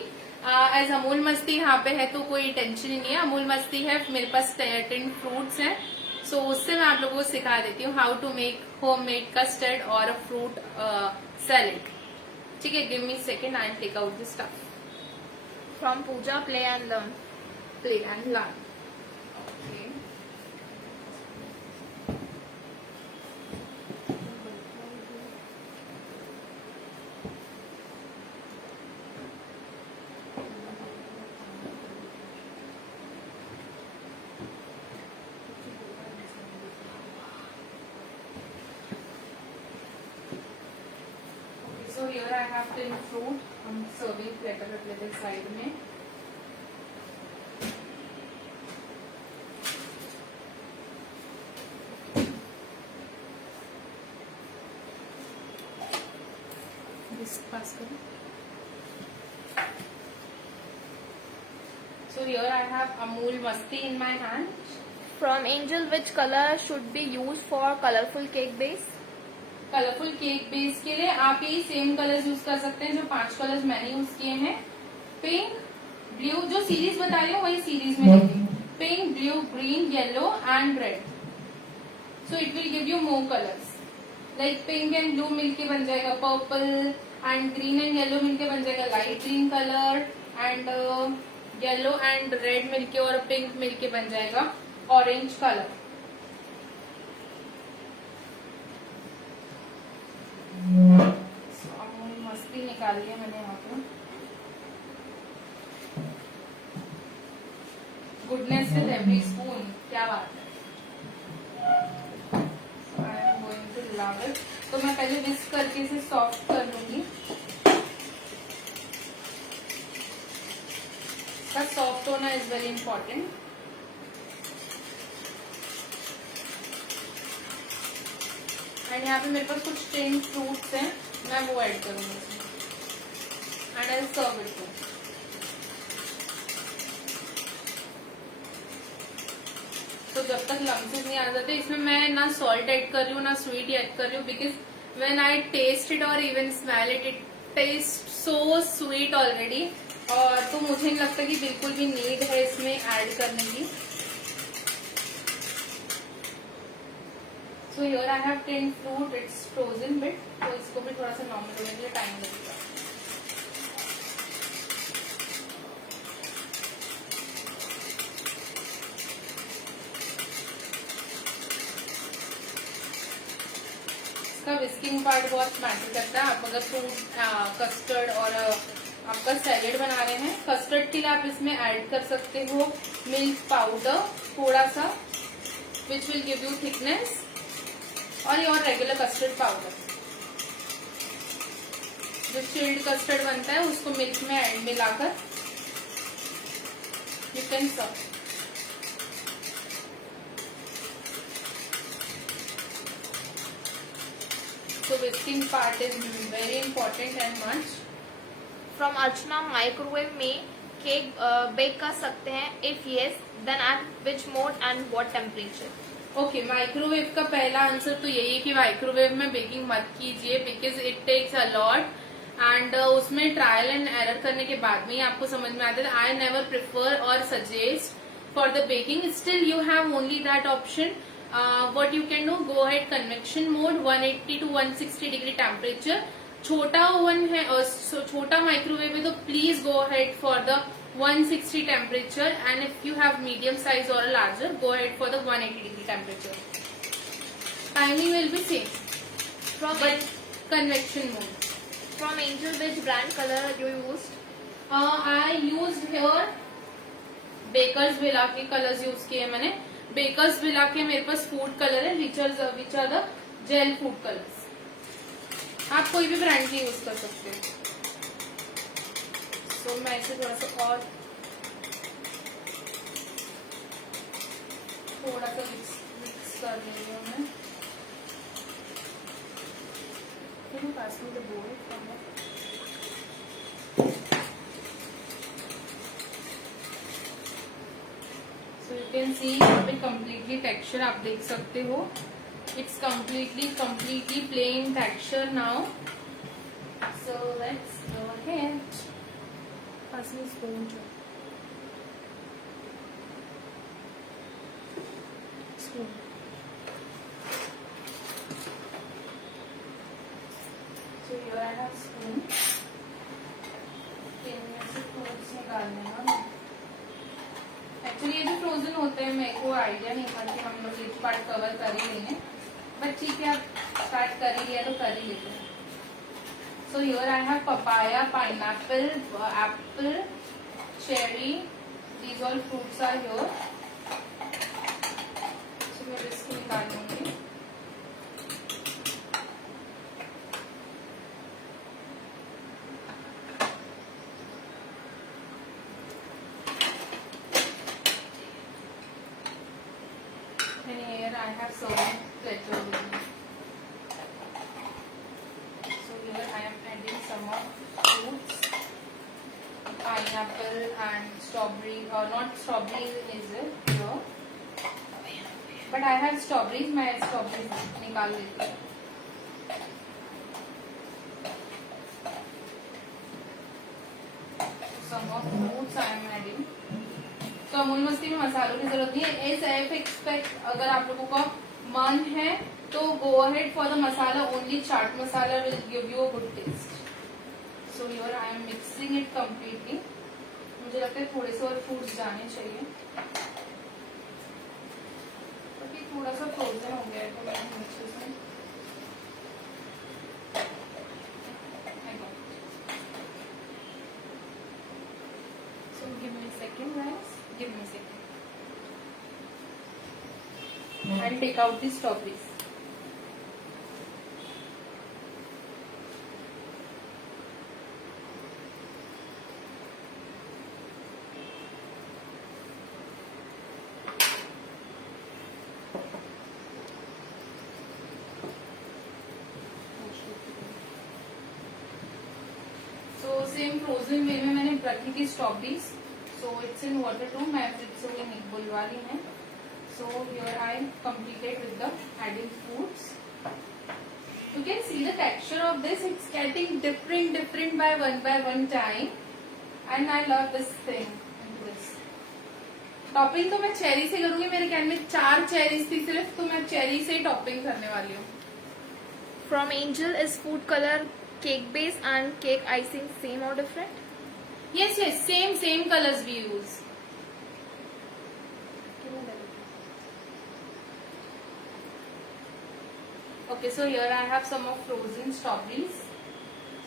As Amul Masti यहाँ पे है तो कोई टेंशन ही नहीं है। अमूल मस्ती है, मेरे पास 10 फ्रूट्स हैं, सो उससे मैं आप लोगों को सिखा देती हूँ how to make homemade custard और अ फ्रूट सैलेड। ठीक है, give me second, I take out the stuff. From Pooja, play and learn. Play and learn. Okay. So here I have 10 fruit. हम सर्विंग प्लेटर रख लेते हैं साइड में। पास करो। So here I have Amul Masti in my hand. From Angel, which color should be used for colorful cake base? Colourful cake base के लिए आप यही सेम कलर्स यूज कर सकते हैं जो 5 कलर्स मैंने यूज किए हैं। पिंक, ब्लू, जो सीरीज बता रही हूँ वही सीरीज में लिखी। Pink, blue, green, yellow and red. So it will give you more colours. Like pink and blue मिलके बन जाएगा purple, and green and yellow मिलके बन जाएगा light green colour, and yellow and red मिलके और पिंक मिलके बन जाएगा ऑरेंज कलर। मस्ती निकाल लिया मैंने यहाँ पे। गुडनेस विद एवरी स्पून, क्या बात है। I am going to love it. तो मैं पहले विस्क करके इसे सॉफ्ट कर लूंगी। इसका सॉफ्ट होना इज वेरी इंपॉर्टेंट। एंड यहाँ पे मेरे पास कुछ टेन फ्रूट्स हैं, मैं वो ऐड करूंगी इसमें, एंड आई सर्व इट। तो जब तक लम्सेस नहीं आ जाते, इसमें मैं ना सॉल्ट ऐड कर रही हूँ ना स्वीट ऐड कर रही हूँ, because when I taste it और even smell it, it taste so sweet already. और तो मुझे नहीं लगता कि बिल्कुल भी नीड है इसमें ऐड करने की। सो here I have tin fruit, it's frozen bit, तो इसको भी थोड़ा सा नॉर्मल होने के लिए टाइम लगेगा. इसका विस्किंग पार्ट बहुत मैटर करता है. आप अगर फ्रूट, कस्टर्ड और आपका सैलेड बना रहे हैं, कस्टर्ड के लिए आप इसमें ऐड कर सकते हो मिल्क पाउडर थोड़ा सा, which will give you thickness, और योर रेगुलर कस्टर्ड पाउडर. जो चिल्ड कस्टर्ड बनता है उसको मिल्क में मिलाकर you can serve. So whisking part is very important and much. From Archana, microwave में केक बेक कर सकते हैं? If yes then at which mode and what temperature? Okay, microwave का पहला आंसर तो यही है कि माइक्रोवेव में बेकिंग मत कीजिए, because it takes a lot, and उसमें ट्रायल एंड एरर करने के बाद में ही आपको समझ में आता है. आई नेवर प्रिफर और suggest for the baking. Still you have only that option. what you can do, go ahead convection mode 180 to 160 degree temperature. छोटा ओवन है और छोटा माइक्रोवेव है तो please go ahead for the 160 temperature, and if you have medium size और larger go ahead for the 180 degree temperature. Timing will be same from but convection mode. From Angel which brand colour you used? I use here Bakers Villa के colours use किए मैंने. Bakers Villa के मेरे पास food colour है, which are the gel food colours. आप कोई भी ब्रांड की यूज कर सकते हो. सो मैं इसे थोड़ा सा और मिक्स कर रही हूँ मैं. पास में तो बोल So you can see यहाँ पे completely texture आप देख सकते हो. It's completely plain texture now. So let's go ahead. पास में spoon. So here I have spoon. इनमें से fruits निकालने हैं. एक्चुअली ये भी फ्रोजन होते हैं, मेरे को आइडिया नहीं था कि हम लोग इस पार्ट कवर कर ही लेंगे, बट ठीक है आप स्टार्ट कर ही लिया तो कर ही लेते हैं. So here I have papaya, pineapple, apple, cherry, these all fruits are here. So मैं इसको निकाल लूंगी. And here I have serving platter with me. So here I am adding some of fruits, pineapple and strawberry, or not strawberry is it here, but I have strawberries. मैं strawberries निकाल लेती हूँ. Some of fruits I am adding. तो अमूल मस्ती में मसालों की जरूरत नहीं है. एज एफ एक्सपेक्ट अगर आप लोगों का मन है तो go ahead for the masala. Only chaat masala will give you a good taste. So here I am mixing it completely. मुझे लगता है थोड़े से और फ्रूट्स जाने चाहिए क्योंकि थोड़ा सा फ्रोजन हो गया है तो मैं मिक्स में. So give me a second, guys. Give me a second. I'll take out the strawberries. So same frozen वे में मैंने रखी थी strawberries. So it's in water too. मैं फ्रिज से वो बुलवा ली है. So here I completed with the adding fruits. You can see the texture of this. It's getting different by one time, and I love this thing. This. Topping तो मैं चेरी से करूंगी, मेरे कैन में 4 चेरीज थी सिर्फ, तो मैं चेरी से ही टॉपिंग करने वाली हूँ. From Angel, is food color cake base and cake icing same or different? Yes, same colors we use. Okay, so here I have some of frozen strawberries.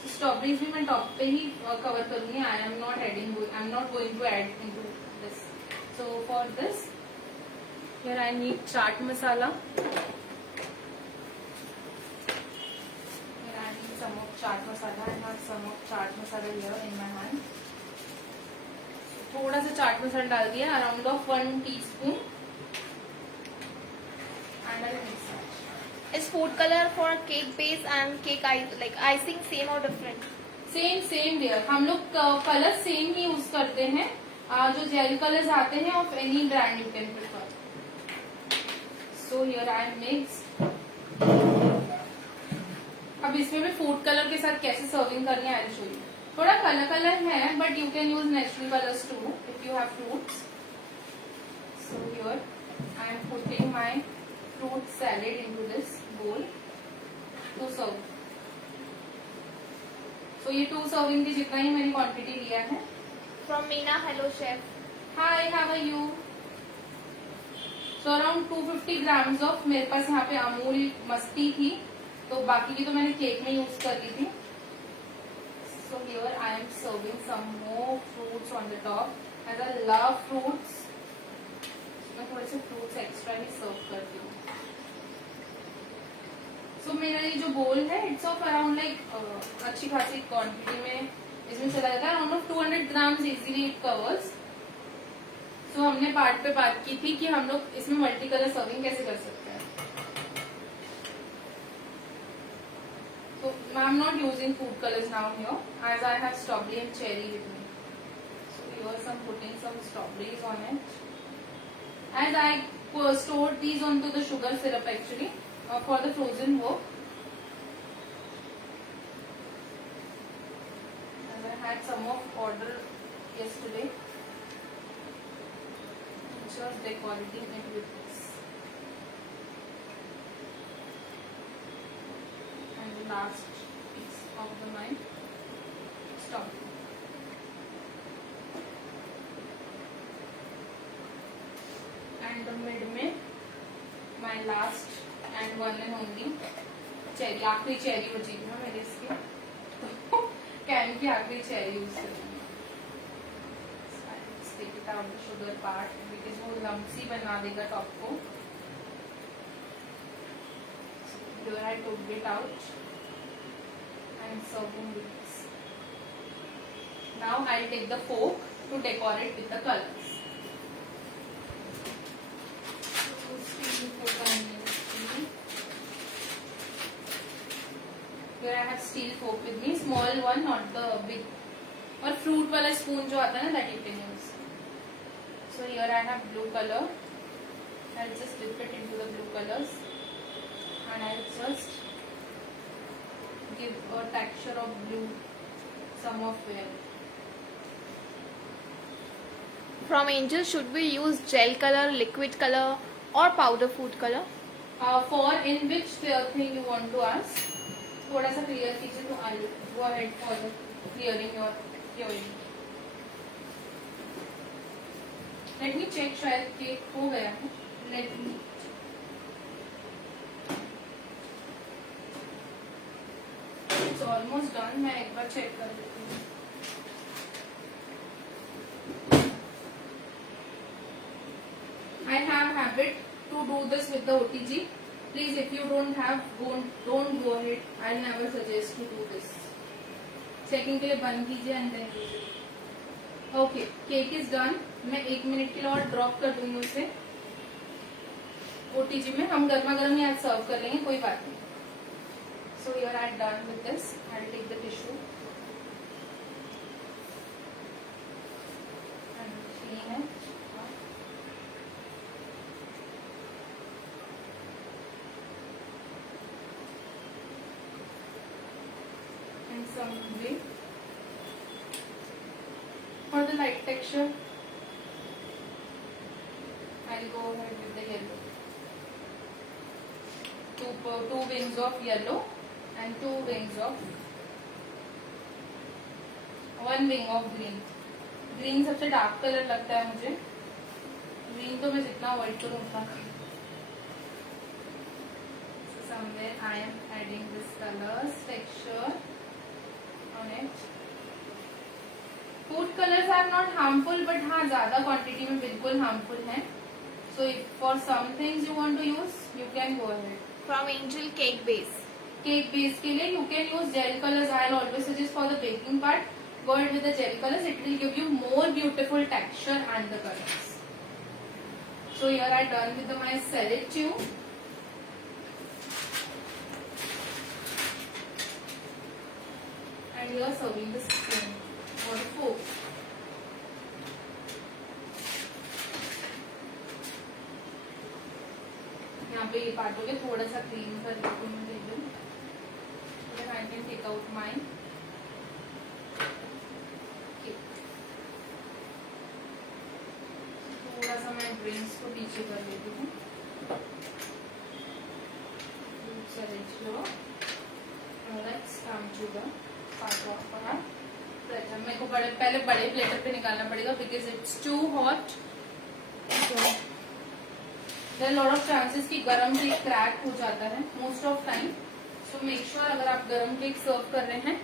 So strawberries भी मैं टॉप पे ही कवर करूंगी. I'm not going to add into this. So for this, here I need chaat masala. Here I need some of chaat masala. I have some of chaat masala here in my hand. थोड़ा सा चाट मसाला डाल दिया, around of 1 teaspoon. And I'll mix that. Is food color for cake base and cake icing same or different? Same dear, हम लोग colour same ही यूज करते हैं. जो jail colours आते हैं of any brand you can prefer. So here I M mix. अब इसमें भी फूड कलर के साथ कैसे सर्विंग करनी है आई विल शो यू. थोड़ा कलर है, but you can use natural colours too if you have fruits. So here I am putting my fruit salad into this bowl to serve. So ये 2 सर्विंग की जितना ही मैंने क्वांटिटी लिया है. From Meena, hello chef. Hi, how are you? So around 250 grams of मेरे पास यहाँ पे अमूल मस्ती थी, तो बाकी की तो मैंने केक में यूज कर ली थी. So here I am serving some more fruits on the top. As I love fruits, मैं थोड़े से फ्रूट्स एक्स्ट्रा ही सर्व करती हूँ. So मेरा ये जो बोल है इट्स ऑफ अराउंड लाइक अच्छी खासी क्वांटिटी में इसमें चला जाता है. Around of 200 grams easily it covers. So हमने पार्ट पे बात की थी कि हम लोग इसमें मल्टी कलर सर्विंग कैसे कर सकते हैं. So I am not using food colors now here as I have strawberry and cherry with me. So here some putting some strawberries on it. As I stored these onto the sugar syrup actually for the frozen work. And I had some of order yesterday. Just decorating it with this. And the last piece of the my strawberry. And the mid में my last and one and only cherry, आखिरी cherry बची थी ना मेरे इसकी, तो can की आखिरी चेरी यूज करेंगे. Take it out the sugar part because वो लम्सी बना देगा टॉप को. Here I took it out and serving with this. Now I'll take the fork to decorate with the colors. Here I have steel fork with me, small one, not the big. और fruit वाला spoon जो आता है ना, that you can use. So here I have blue color. I'll just dip it into the blue colors, and I'll just give a texture of blue some of where. From Angel, should we use gel color, liquid color, or powder food color? For in which thing you want to ask? थोड़ा सा clear कीजिए तो I go ahead for clearing your clearing. Let me check, शायद cake हो गया है. Let me it's almost done. मैं एक बार चेक कर लेती हूँ. I have habit to do this with the OTG. Please, if you don't have, don't go ahead. I'll never suggest to do this. Checking के लिए बंद कीजिए and then use it. Okay, cake is done. मैं 1 मिनट के लिए और ड्रॉप कर दूंगी उसे OTG में. हम गर्मा गर्म ही आज सर्व कर लेंगे, कोई बात नहीं. So here I am done with this. I'll take the tissue and clean it. And some glue for the light texture. I'll go ahead with the yellow. Two wings of yellow and 2 wings of 1 wing of green. Green सबसे dark colour लगता है मुझे. ग्रीन तो मैं जितना अवॉइड करूँ उतना. So somewhere I am adding this colors texture on it. Food colors are not harmful, but हाँ ज्यादा क्वांटिटी में बिल्कुल harmful है. So if for some things you want to use, you can go ahead. From Angel, cake base. Cake base के लिए you can use gel colors. I'll always suggest for the baking part, go ahead with the gel colors. It will give you more beautiful texture and the colors. So here I done with my salad tube. And here serving the spoon or the fork. यहाँ पे ये काटोगे थोड़ा सा क्लीन कर देती हूँ table. Then I can take out mine. थोड़ा सा मैं ड्रेन्स को पीछे कर लेती हूँ. Let's come to the part of our platter. मेरे को पहले बड़े प्लेटर पे निकालना पड़ेगा because it's too hot. So there are lot of chances कि गरम केक क्रैक हो जाता है most of time. So make sure अगर आप गरम केक सर्व कर रहे हैं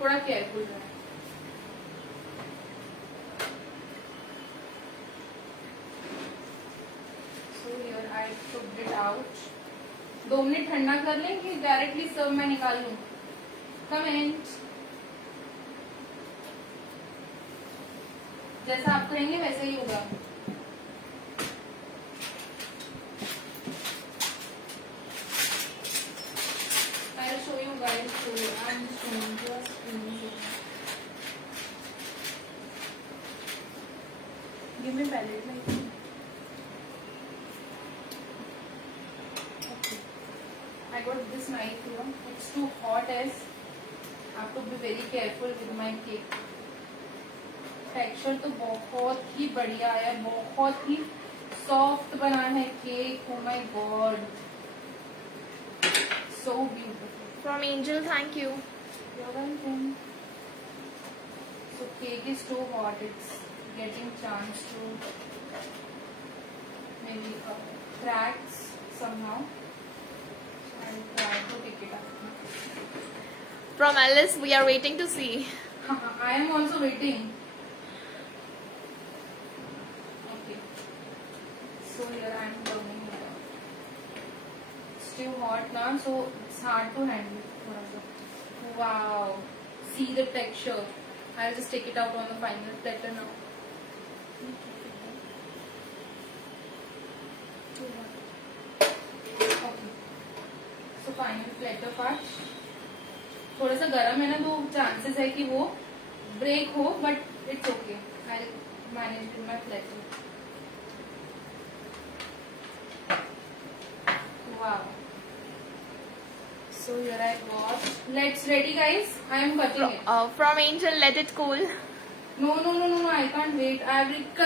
थोड़ा केयरफुल रहें. So here I took it out. 2 मिनट ठंडा कर लें कि डायरेक्टली सर्व मैं निकाल लूँ. कमेंट जैसा आप करेंगे वैसे ही होगा. I'll show you guys. I'm just showing you a screen. Give me palette like this. Okay. I got this knife here. It's too hot as. I have to be very careful with my cake. Texture तो बहुत ही बढ़िया है, बहुत ही सॉफ्ट बना है cake. Oh my God, so beautiful. From Angel, thank you. You're welcome. So cake is too hot. It's getting chance to maybe cracks somehow. I'll try to pick it up. From Alice, we are waiting to see. I am also waiting. Okay. So here I am turning it up. It's too hot now, so it's hard to handle. Wow. See the texture. I'll just take it out on the final platter now. Okay. So final platter part. थोड़ा सा गरम है ना तो चांसेस है कि वो ब्रेक हो, but it's okay. I manage with my platter. Wow. So here I got. Let's ready guys. I am cutting it. From Angel, let it cool. No. I can't wait.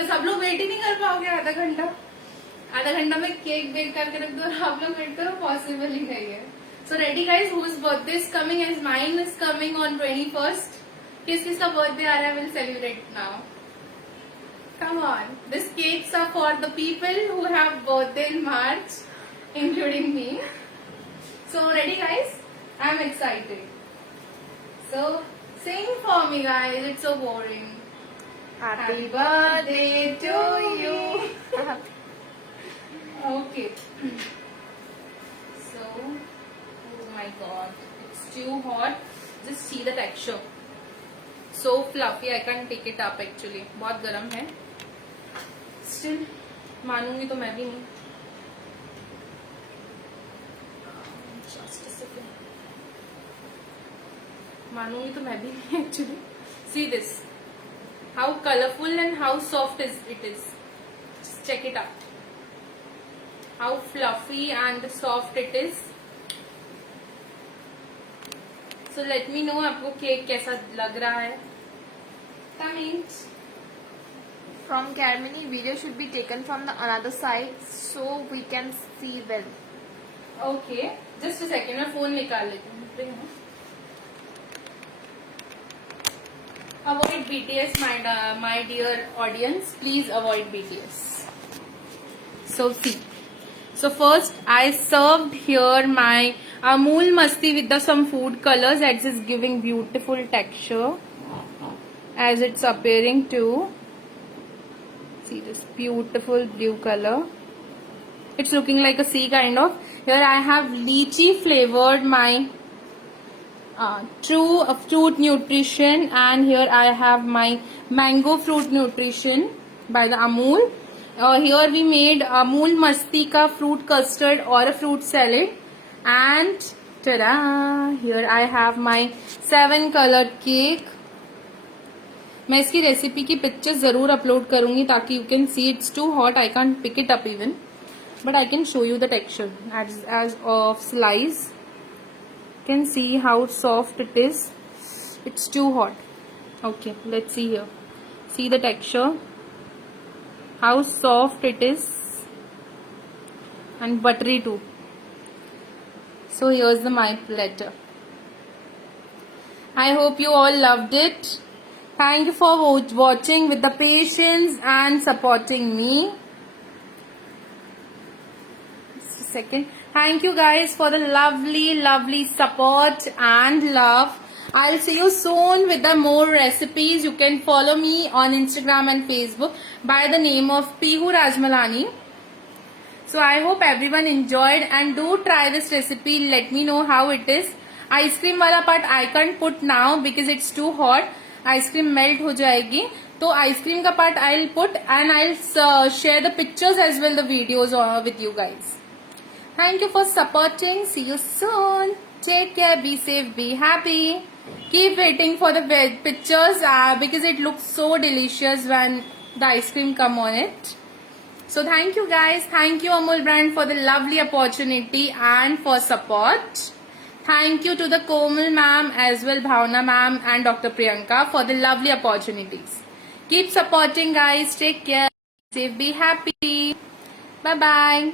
सब लोग वेट ही नहीं कर पाओगे आधा घंटा में केक बेक करके रख दो और आप लोग वेट करो, पॉसिबल ही नहीं है. So ready guys, whose birthday is coming? As mine is coming on 21st. किसका birthday आ रहा है? We'll celebrate now. Come on. These cakes are for the people who have birthday in March, including me. So ready guys? I'm excited. So sing for me guys. It's so boring. Happy birthday to you. Okay. So, oh my god, it's too hot. Just see the texture. So fluffy. I can't take it up actually. बहुत गर्म है. Still, मानूंगी तो मैं भी नहीं. Just a second. मानूंगी तो मैं भी नहीं actually. See this. How colorful and how soft it is. Just check it out. How fluffy and soft it is. So let me know आपको केक कैसा लग रहा है. Comment. from Carmini, video should be taken from the another side so we can see well. Okay just second में फोन निकाल लेती हूँ. Avoid BTS, my dear audience. Please avoid BTS. So see. So first, I served here my Amul Masti with some food colors that is giving beautiful texture, as it's appearing too. See this beautiful blue color. It's looking like a sea kind of. Here I have lychee flavored my true fruit nutrition, and here I have my mango fruit nutrition by the Amul. Here we made Amul Masti ka fruit custard or a fruit salad, and tada! Here I have my 7 colored cake. मैं इसकी रेसिपी की पिक्चर जरूर upload करूंगी ताकि you can see. It's too hot, I can't pick it up even, but I can show you the texture as of slice. You can see how soft it is. It's too hot. Okay, let's see here. See the texture, how soft it is, and buttery too. So here's my platter. I hope you all loved it. Thank you for watching with the patience and supporting me. Second, thank you guys for the lovely support and love. I'll see you soon with the more recipes. You can follow me on Instagram and Facebook by the name of Pihu Rajmalani. So I hope everyone enjoyed, and do try this recipe. Let me know how it is. Ice cream वाला part I can't put now because it's too hot. Ice cream melt हो जाएगी, तो ice cream का part I'll put, and I'll share the pictures as well, the videos with you guys. Thank you for supporting. See you soon. Take care. Be safe. Be happy. Keep waiting for the pictures because it looks so delicious when the ice cream come on it. So thank you guys. Thank you Amul brand for the lovely opportunity and for support. Thank you to the Komal ma'am as well, Bhavna ma'am and Dr. Priyanka for the lovely opportunities. Keep supporting guys. Take care. Be safe. Be happy. Bye bye.